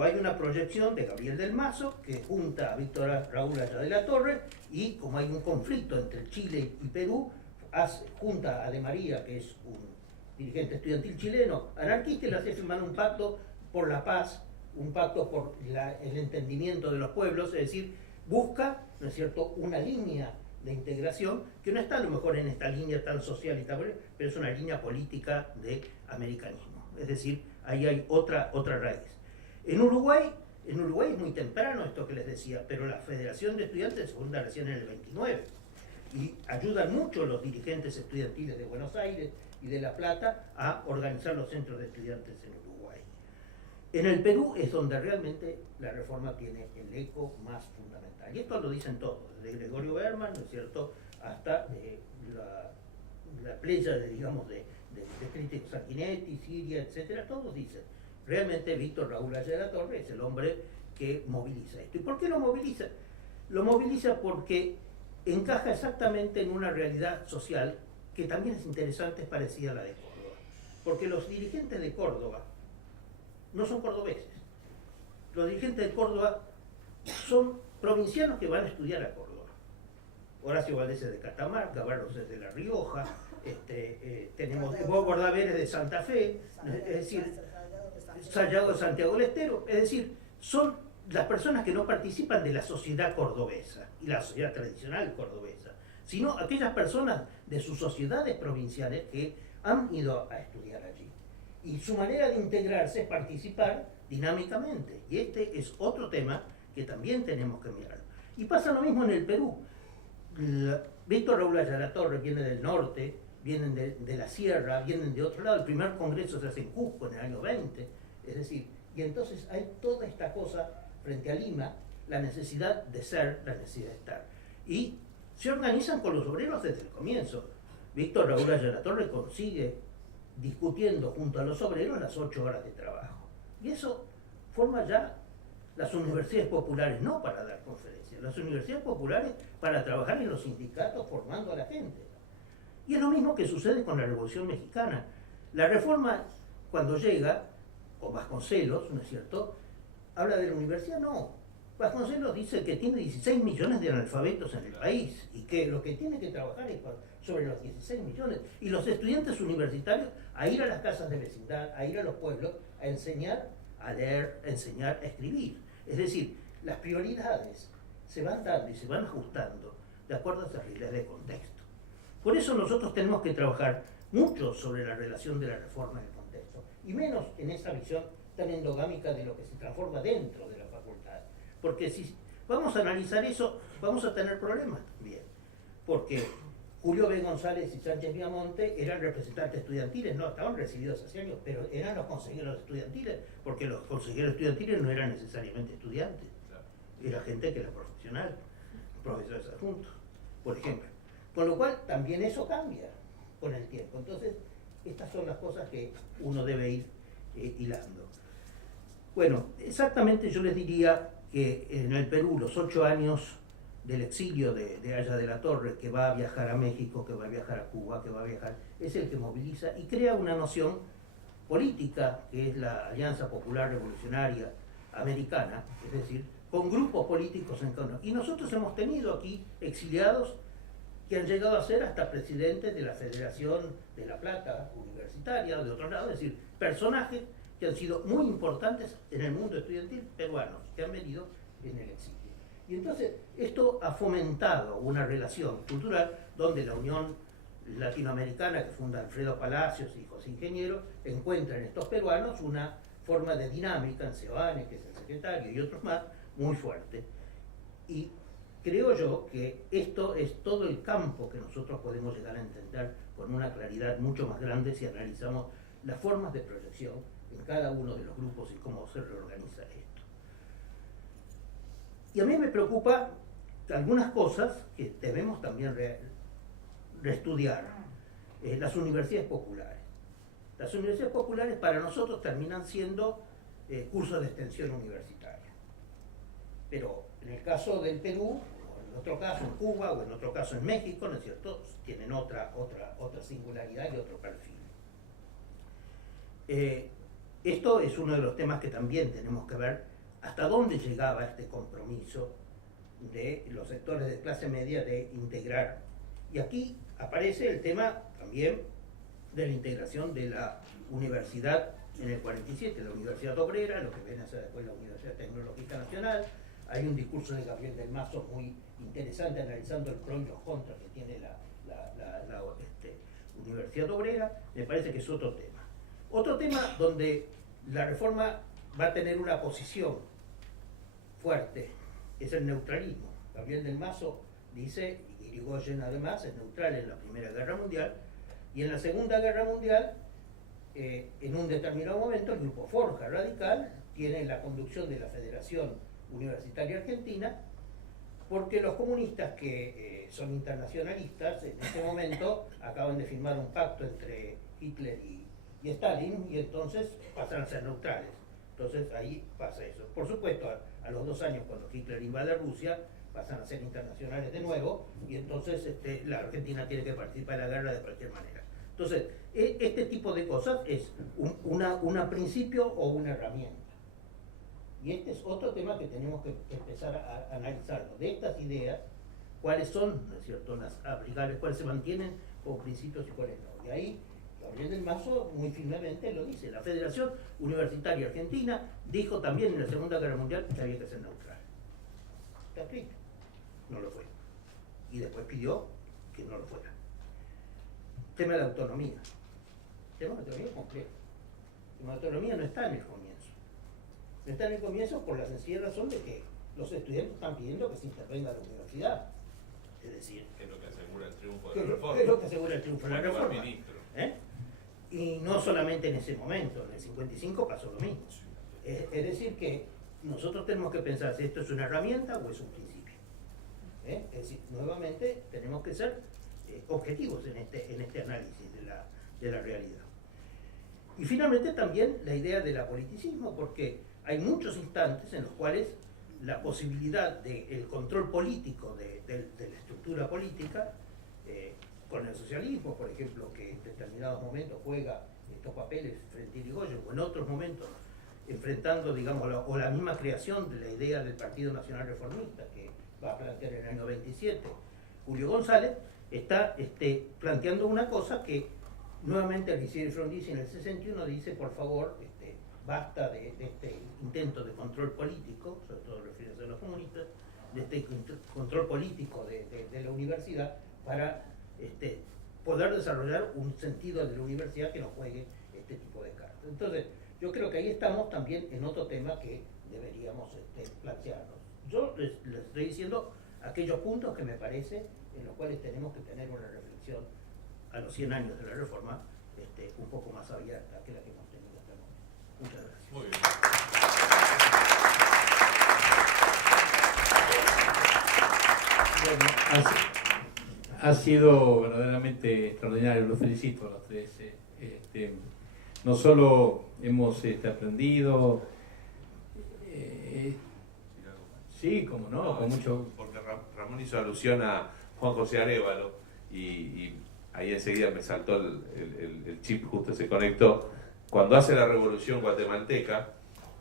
hay una proyección de Gabriel del Mazo que junta a Víctor Raúl Haya de la Torre, y como hay un conflicto entre Chile y Perú, junta a De María, que es un dirigente estudiantil chileno anarquista, y le hace firmar un pacto por la paz, un pacto por el entendimiento de los pueblos, es decir, busca, ¿no es cierto?, una línea de integración que no está a lo mejor en esta línea tan social y tal, pero es una línea política de americanismo. Es decir, ahí hay otra raíz. En Uruguay es muy temprano esto que les decía, pero la Federación de Estudiantes se funda recién en el 29 y ayudan mucho los dirigentes estudiantiles de Buenos Aires y de La Plata a organizar los centros de estudiantes en Uruguay. En el Perú es donde realmente la reforma tiene el eco más fundamental. Y esto lo dicen todos, desde Gregorio Berman, ¿no es cierto?, hasta la playa de críticos, Sanguinetti, Siria, etcétera, todos dicen, realmente Víctor Raúl Haya de la Torre es el hombre que moviliza esto. ¿Y por qué lo moviliza? Lo moviliza porque encaja exactamente en una realidad social que también es interesante, es parecida a la de Córdoba. Porque los dirigentes de Córdoba no son cordobeses. Los dirigentes de Córdoba son provincianos que van a estudiar a Córdoba. Horacio Valdés es de Catamarca, Barros es de La Rioja, tenemos Bordaveres de Santa Fe, es decir, Sayago de Santiago del Estero, es decir, son las personas que no participan de la sociedad cordobesa y la sociedad tradicional cordobesa, sino aquellas personas de sus sociedades provinciales que han ido a estudiar allí. Y su manera de integrarse es participar dinámicamente. Y este es otro tema que también tenemos que mirar. Y pasa lo mismo en el Perú. Víctor Raúl Ayala Torres viene del norte, vienen de la sierra, vienen de otro lado. El primer congreso se hace en Cusco en el año 20. Es decir, y entonces hay toda esta cosa frente a Lima, la necesidad de ser, la necesidad de estar. Y se organizan con los obreros desde el comienzo. Víctor Raúl Ayala Torres consigue, discutiendo junto a los obreros, las 8 horas de trabajo. Y eso forma ya las universidades populares, no para dar conferencias, las universidades populares para trabajar en los sindicatos formando a la gente. Y es lo mismo que sucede con la Revolución Mexicana. La reforma, cuando llega, con Vasconcelos, ¿no es cierto?, habla de la universidad, no. Vasconcelos dice que tiene 16 millones de analfabetos en el país y que lo que tiene que trabajar es sobre los 16 millones. Y los estudiantes universitarios a ir a las casas de vecindad, a ir a los pueblos, a enseñar a leer, a enseñar a escribir. Es decir, las prioridades se van dando y se van ajustando de acuerdo a esas reglas de contexto. Por eso nosotros tenemos que trabajar mucho sobre la relación de la reforma en el contexto y menos en esa visión tan endogámica de lo que se transforma dentro de la facultad. Porque si vamos a analizar eso, vamos a tener problemas también. Porque Julio B. González y Sánchez Viamonte eran representantes estudiantiles, no estaban recibidos hace años, pero eran los consejeros estudiantiles, porque los consejeros estudiantiles no eran necesariamente estudiantes, era gente que era profesional, profesores adjuntos, por ejemplo. Con lo cual también eso cambia con el tiempo. Entonces, estas son las cosas que uno debe ir hilando. Bueno, exactamente yo les diría que en el Perú los 8 años del exilio de Aya de la Torre, que va a viajar a México, que va a viajar a Cuba, que va a viajar, es el que moviliza y crea una noción política, que es la Alianza Popular Revolucionaria Americana, es decir, con grupos políticos en cada uno. Y nosotros hemos tenido aquí exiliados que han llegado a ser hasta presidentes de la Federación de La Plata Universitaria, o de otro lado, es decir, personajes que han sido muy importantes en el mundo estudiantil peruanos, que han venido en el exilio. Y entonces esto ha fomentado una relación cultural donde la Unión Latinoamericana, que funda Alfredo Palacios y José Ingeniero, encuentra en estos peruanos una forma de dinámica, en Seoane, que es el secretario, y otros más, muy fuerte. Y creo yo que esto es todo el campo que nosotros podemos llegar a entender con una claridad mucho más grande si analizamos las formas de proyección en cada uno de los grupos y cómo se reorganiza esto. Y a mí me preocupa algunas cosas que debemos también reestudiar. Las universidades populares. Las universidades populares para nosotros terminan siendo cursos de extensión universitaria. Pero en el caso del Perú, o en otro caso en Cuba, o en otro caso en México, ¿no es cierto?, tienen otra singularidad y otro perfil. Esto es uno de los temas que también tenemos que ver hasta dónde llegaba este compromiso de los sectores de clase media de integrar. Y aquí aparece el tema también de la integración de la universidad en el 47, la Universidad Obrera, lo que viene a ser después la Universidad Tecnológica Nacional. Hay un discurso de Gabriel del Mazo muy interesante analizando el pro y los contras que tiene la Universidad Obrera. Me parece que es otro tema. Otro tema donde la reforma va a tener una posición fuerte es el neutralismo. Gabriel del Mazo dice, y Irigoyen además es neutral en la Primera Guerra Mundial, y en la Segunda Guerra Mundial, en un determinado momento, el grupo Forja Radical tiene la conducción de la Federación Universitaria Argentina, porque los comunistas que son internacionalistas en este momento acaban de firmar un pacto entre Hitler y Stalin, y entonces pasan a ser neutrales. Entonces ahí pasa eso. Por supuesto, a los 2 años, cuando Hitler invade Rusia, pasan a ser internacionales de nuevo, y entonces la Argentina tiene que participar en la guerra de cualquier manera. Entonces, este tipo de cosas es un principio o una herramienta. Y este es otro tema que tenemos que empezar a analizarlo. De estas ideas, cuáles son, ¿no es cierto?, las aplicables, cuáles se mantienen como principios y cuáles no. Y ahí Gabriel del Mazo muy firmemente lo dice. La Federación Universitaria Argentina dijo también en la Segunda Guerra Mundial que había que ser neutral. Está escrito. No lo fue. Y después pidió que no lo fuera. Tema de la autonomía. El tema de la autonomía es complejo. El tema de la autonomía no está en el comienzo. No está en el comienzo por la sencilla razón de que los estudiantes están pidiendo que se intervenga la universidad. Es decir, Que es lo que asegura el triunfo de ¿qué la reforma. es lo que asegura el triunfo de la Bueno, el reforma? ministro. ¿Eh? Y no solamente en ese momento, en el 55 pasó lo mismo. Es decir, que nosotros tenemos que pensar si esto es una herramienta o es un principio. Es decir, nuevamente tenemos que ser objetivos en este análisis de la realidad. Y finalmente también la idea del apoliticismo, porque hay muchos instantes en los cuales la posibilidad del control político de la estructura política, con el socialismo, por ejemplo, que en determinados momentos juega estos papeles frente a Irigoyen, o en otros momentos enfrentando, digamos, o la misma creación de la idea del Partido Nacional Reformista, que va a plantear en el año 27 Julio González, está planteando una cosa que nuevamente Alicier Frondizi en el 61 dice, por favor, basta de este intento de control político, sobre todo refiriéndose a los comunistas, de este control político de la universidad para poder desarrollar un sentido de la universidad que no juegue este tipo de cartas. Entonces, yo creo que ahí estamos también en otro tema que deberíamos plantearnos. Yo les estoy diciendo aquellos puntos que me parece en los cuales tenemos que tener una reflexión a los 100 años de la reforma un poco más abierta que la que hemos tenido hasta el momento. Muchas gracias. Muy bien. Bueno, ha sido verdaderamente extraordinario, los felicito a los tres. No solo hemos aprendido, sí, como no, con mucho... Porque Ramón hizo alusión a Juan José Arévalo y ahí enseguida me saltó el chip, justo se conectó. Cuando hace la revolución guatemalteca,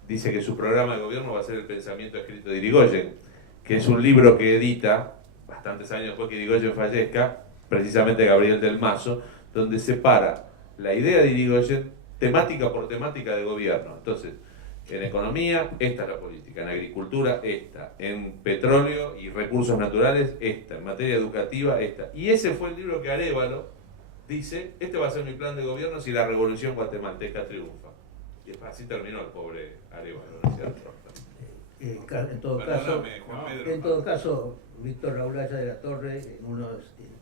dice que su programa de gobierno va a ser el pensamiento escrito de Irigoyen, que es un libro que edita bastantes años después que Irigoyen fallezca, precisamente Gabriel del Mazo, donde separa la idea de Irigoyen temática por temática de gobierno. Entonces, en economía, esta es la política, en agricultura, esta, en petróleo y recursos naturales, esta, en materia educativa, esta. Y ese fue el libro que Arévalo dice, este va a ser mi plan de gobierno si la revolución guatemalteca triunfa. Y así terminó el pobre Arévalo, ¿no es cierto? En todo Perdóname, Juan Pedro. en todo caso, Víctor Raúl Haya de la Torre,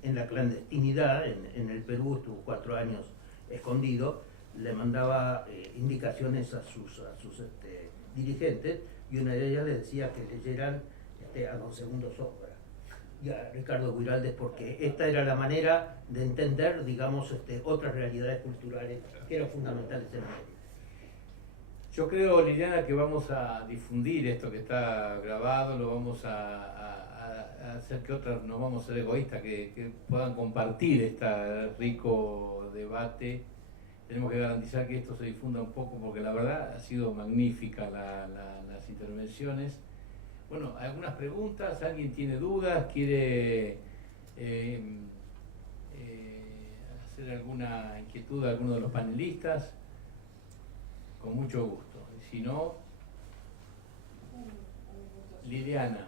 en la clandestinidad, en el Perú, estuvo 4 años escondido, le mandaba indicaciones a sus dirigentes, y una de ellas le decía que leyeran a Don Segundo Sombra y a Ricardo Guiraldes, porque esta era la manera de entender, digamos, otras realidades culturales que eran fundamentales en América. Yo creo, Liliana, que vamos a difundir esto que está grabado, lo vamos a hacer que otros, no vamos a ser egoístas, que puedan compartir este rico debate. Tenemos que garantizar que esto se difunda un poco, porque la verdad ha sido magnífica las intervenciones. Bueno, algunas preguntas, ¿alguien tiene dudas? ¿Quiere hacer alguna inquietud a alguno de los panelistas? Con mucho gusto. Y si no, Liliana.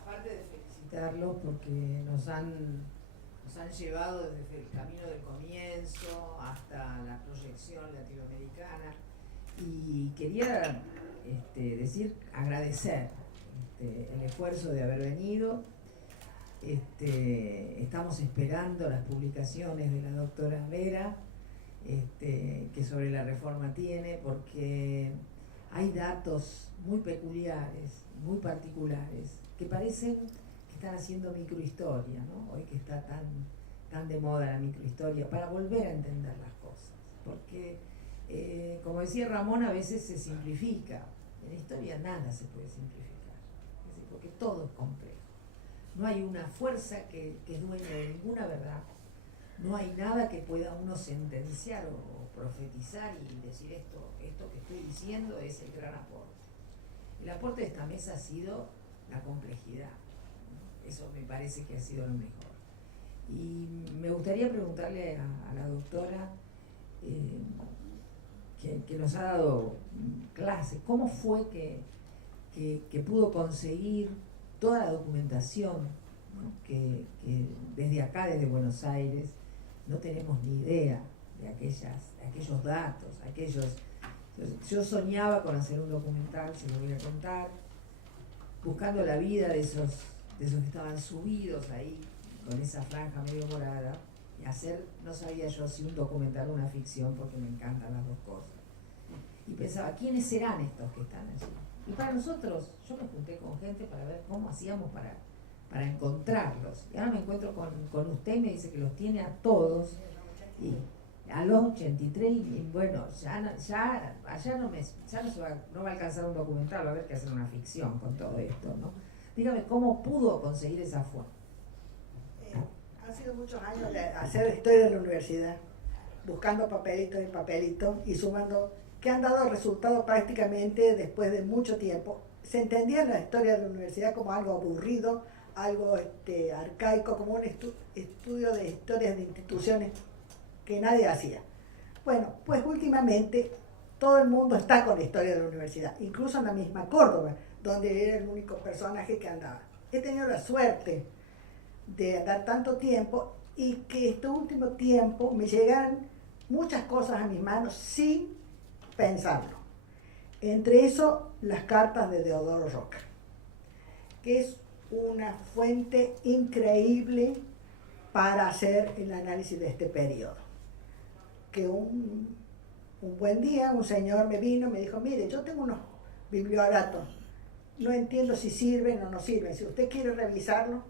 Aparte de felicitarlos porque nos han llevado desde el camino del comienzo hasta la proyección latinoamericana, y quería agradecer el esfuerzo de haber venido. Estamos esperando las publicaciones de la doctora Vera, que sobre la reforma tiene, porque hay datos muy peculiares, muy particulares, que parecen que están haciendo microhistoria, ¿no? Hoy que está tan de moda la microhistoria, para volver a entender las cosas, porque como decía Ramón, a veces se simplifica. En la historia nada se puede simplificar, es decir, porque todo es complejo. No hay una fuerza que es dueña de ninguna verdad. No hay nada que pueda uno sentenciar o profetizar y decir esto que estoy diciendo es el gran aporte. El aporte de esta mesa ha sido la complejidad, ¿no? Eso me parece que ha sido lo mejor. Y me gustaría preguntarle a la doctora, que nos ha dado clase, ¿cómo fue que pudo conseguir toda la documentación ¿no? Que desde acá, desde Buenos Aires, no tenemos ni idea de aquellos datos, yo soñaba con hacer un documental, se lo voy a contar, buscando la vida de esos que estaban subidos ahí, con esa franja medio morada, y no sabía yo si un documental o una ficción, porque me encantan las dos cosas. Y pensaba, ¿quiénes serán estos que están allí? Y para nosotros, yo me junté con gente para ver cómo hacíamos para encontrarlos. Y ahora me encuentro con usted y me dice que los tiene a todos. Y a los 83, y bueno, allá no va a alcanzar un documental, va a haber que hacer una ficción con todo esto, ¿no? Dígame, ¿cómo pudo conseguir esa fuente? Han sido muchos años de hacer historia de la universidad, buscando papelitos y papelitos y sumando, que han dado resultado prácticamente después de mucho tiempo. Se entendía la historia de la universidad como algo aburrido, algo arcaico, como un estudio de historias de instituciones que nadie hacía. Bueno, pues últimamente todo el mundo está con la historia de la universidad, incluso en la misma Córdoba, donde era el único personaje que andaba. He tenido la suerte de dar tanto tiempo y que este último tiempo me llegaran muchas cosas a mis manos sin pensarlo. Entre eso, las cartas de Deodoro Roca, que es una fuente increíble para hacer el análisis de este periodo. Que un buen día un señor me vino y me dijo, mire, yo tengo unos biblioratos, no entiendo si sirven o no sirven, si usted quiere revisarlo,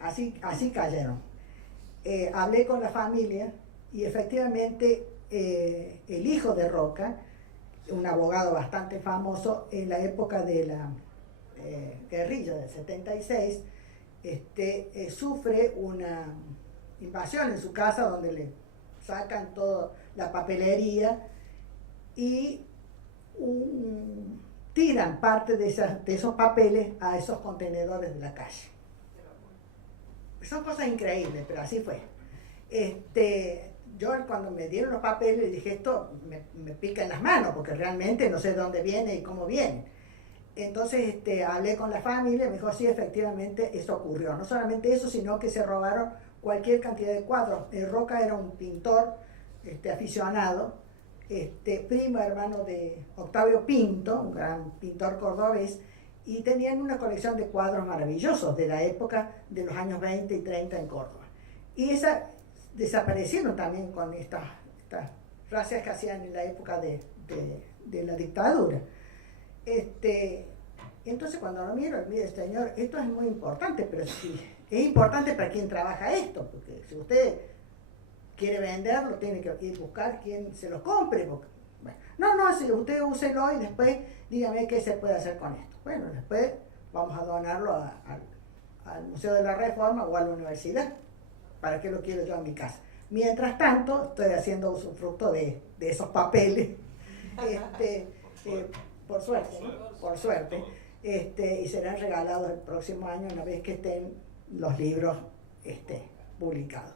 así cayeron. Hablé con la familia y efectivamente el hijo de Roca, un abogado bastante famoso en la época de la guerrilla del 76, sufre una invasión en su casa donde le sacan toda la papelería y tiran parte de esos papeles a esos contenedores de la calle. Son cosas increíbles, pero así fue. Yo cuando me dieron los papeles dije, esto me pica en las manos, porque realmente no sé dónde viene y cómo viene. Entonces hablé con la familia y me dijo, sí, efectivamente eso ocurrió. No solamente eso, sino que se robaron cualquier cantidad de cuadros. Roca era un pintor aficionado, primo hermano de Octavio Pinto, un gran pintor cordobés, y tenían una colección de cuadros maravillosos de la época de los años 20 y 30 en Córdoba. Y desaparecieron también con estas racias que hacían en la época de la dictadura. Entonces cuando lo miro, mire señor, esto es muy importante, pero sí, es importante para quien trabaja esto, porque si usted quiere venderlo, tiene que ir a buscar quien se lo compre. Porque, bueno, no, si usted úselo y después dígame qué se puede hacer con esto. Bueno, después vamos a donarlo al Museo de la Reforma o a la universidad. ¿Para qué lo quiero yo en mi casa? Mientras tanto, estoy haciendo usufructo de esos papeles, por suerte, ¿no? Por suerte, y serán regalados el próximo año una vez que estén los libros publicados.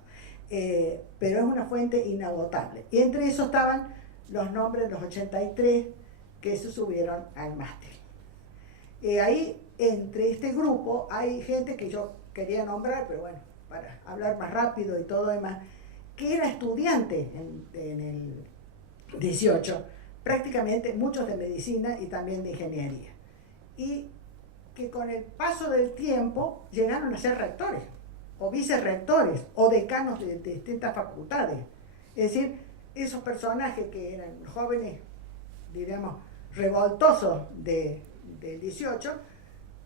Pero es una fuente inagotable. Y entre eso estaban los nombres de los 83 que se subieron al máster. Ahí, entre este grupo, hay gente que yo quería nombrar, pero bueno, para hablar más rápido y todo demás, que era estudiante en el 18, prácticamente muchos de medicina y también de ingeniería. Y que con el paso del tiempo llegaron a ser rectores, o vicerrectores, o decanos de distintas facultades. Es decir, esos personajes que eran jóvenes, diríamos, revoltosos del 18,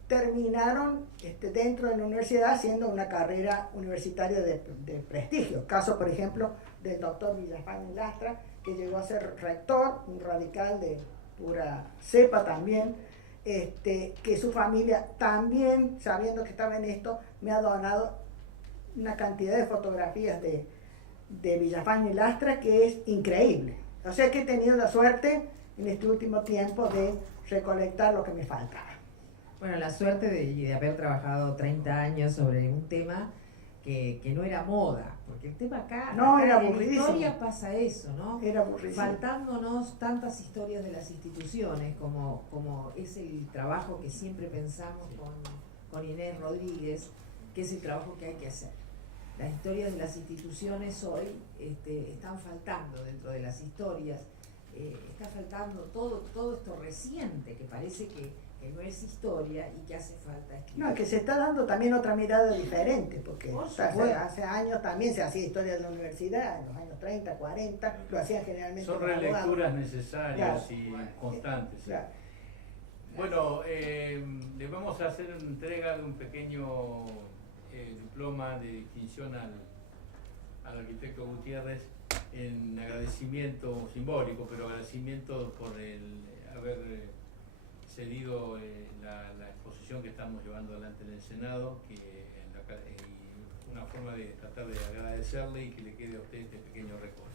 terminaron dentro de la universidad haciendo una carrera universitaria de prestigio. Caso, por ejemplo, del doctor Villafañe Lastra, que llegó a ser rector, un radical de pura cepa también, que su familia también, sabiendo que estaba en esto, me ha donado una cantidad de fotografías de Villafañe Lastra que es increíble. O sea que he tenido la suerte en este último tiempo de recolectar lo que me faltaba. Bueno, la suerte de haber trabajado 30 años sobre un tema que no era moda, porque el tema acá, era en la aburridísimo. historia pasa eso, ¿no? Era aburridísimo. Faltándonos tantas historias de las instituciones como es el trabajo que siempre pensamos con con Inés Rodríguez, que es el trabajo que hay que hacer. Las historias de las instituciones hoy están faltando dentro de las historias, está faltando todo esto reciente que parece que no es historia y que hace falta escribir. No, que se está dando también otra mirada diferente, porque Por hace supuesto. años también se hacía historia de la universidad, en los años 30, 40, lo hacían generalmente Son los abogados. relecturas necesarias Claro. y constantes. Claro. Bueno, le vamos a hacer una entrega de un pequeño diploma de distinción al arquitecto Gutiérrez en agradecimiento simbólico, pero agradecimiento por el haber cedido la exposición que estamos llevando adelante en el Senado, y una forma de tratar de agradecerle y que le quede a usted este pequeño recuerdo.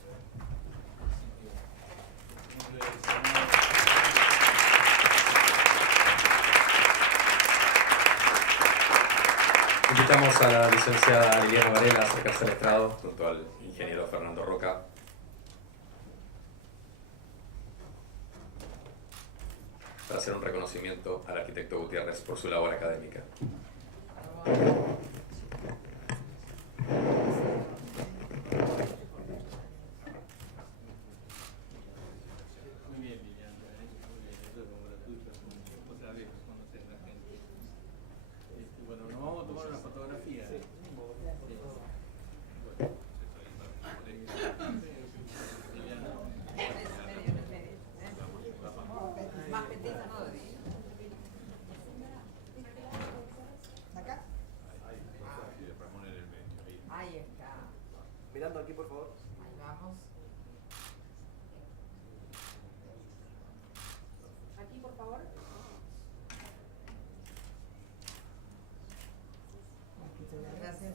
Invitamos a la licenciada Liliana Varela a acercarse al estrado junto al ingeniero Fernando Roca. Para hacer un reconocimiento al arquitecto Gutiérrez por su labor académica. Muy bien, Liliana, muy bien, eso es como gratuito, otra vez conocer a la gente. Bueno, nos vamos a tomar una fotografía. Sí. Más petita no de ¿Acá? Ahí está. Mirando aquí, por favor. Ahí vamos. Aquí, por favor. Gracias.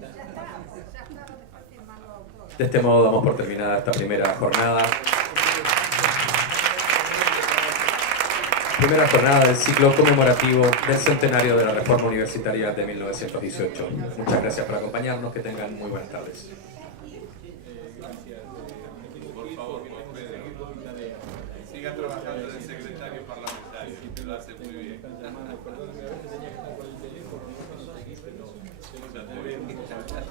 Ya está, no te falten más los autógrafos. De este modo damos por terminada esta primera jornada. Primera jornada del ciclo conmemorativo del centenario de la Reforma Universitaria de 1918. Muchas gracias por acompañarnos, que tengan muy buenas tardes. Por favor, siga trabajando de secretario parlamentario, lo hace muy bien.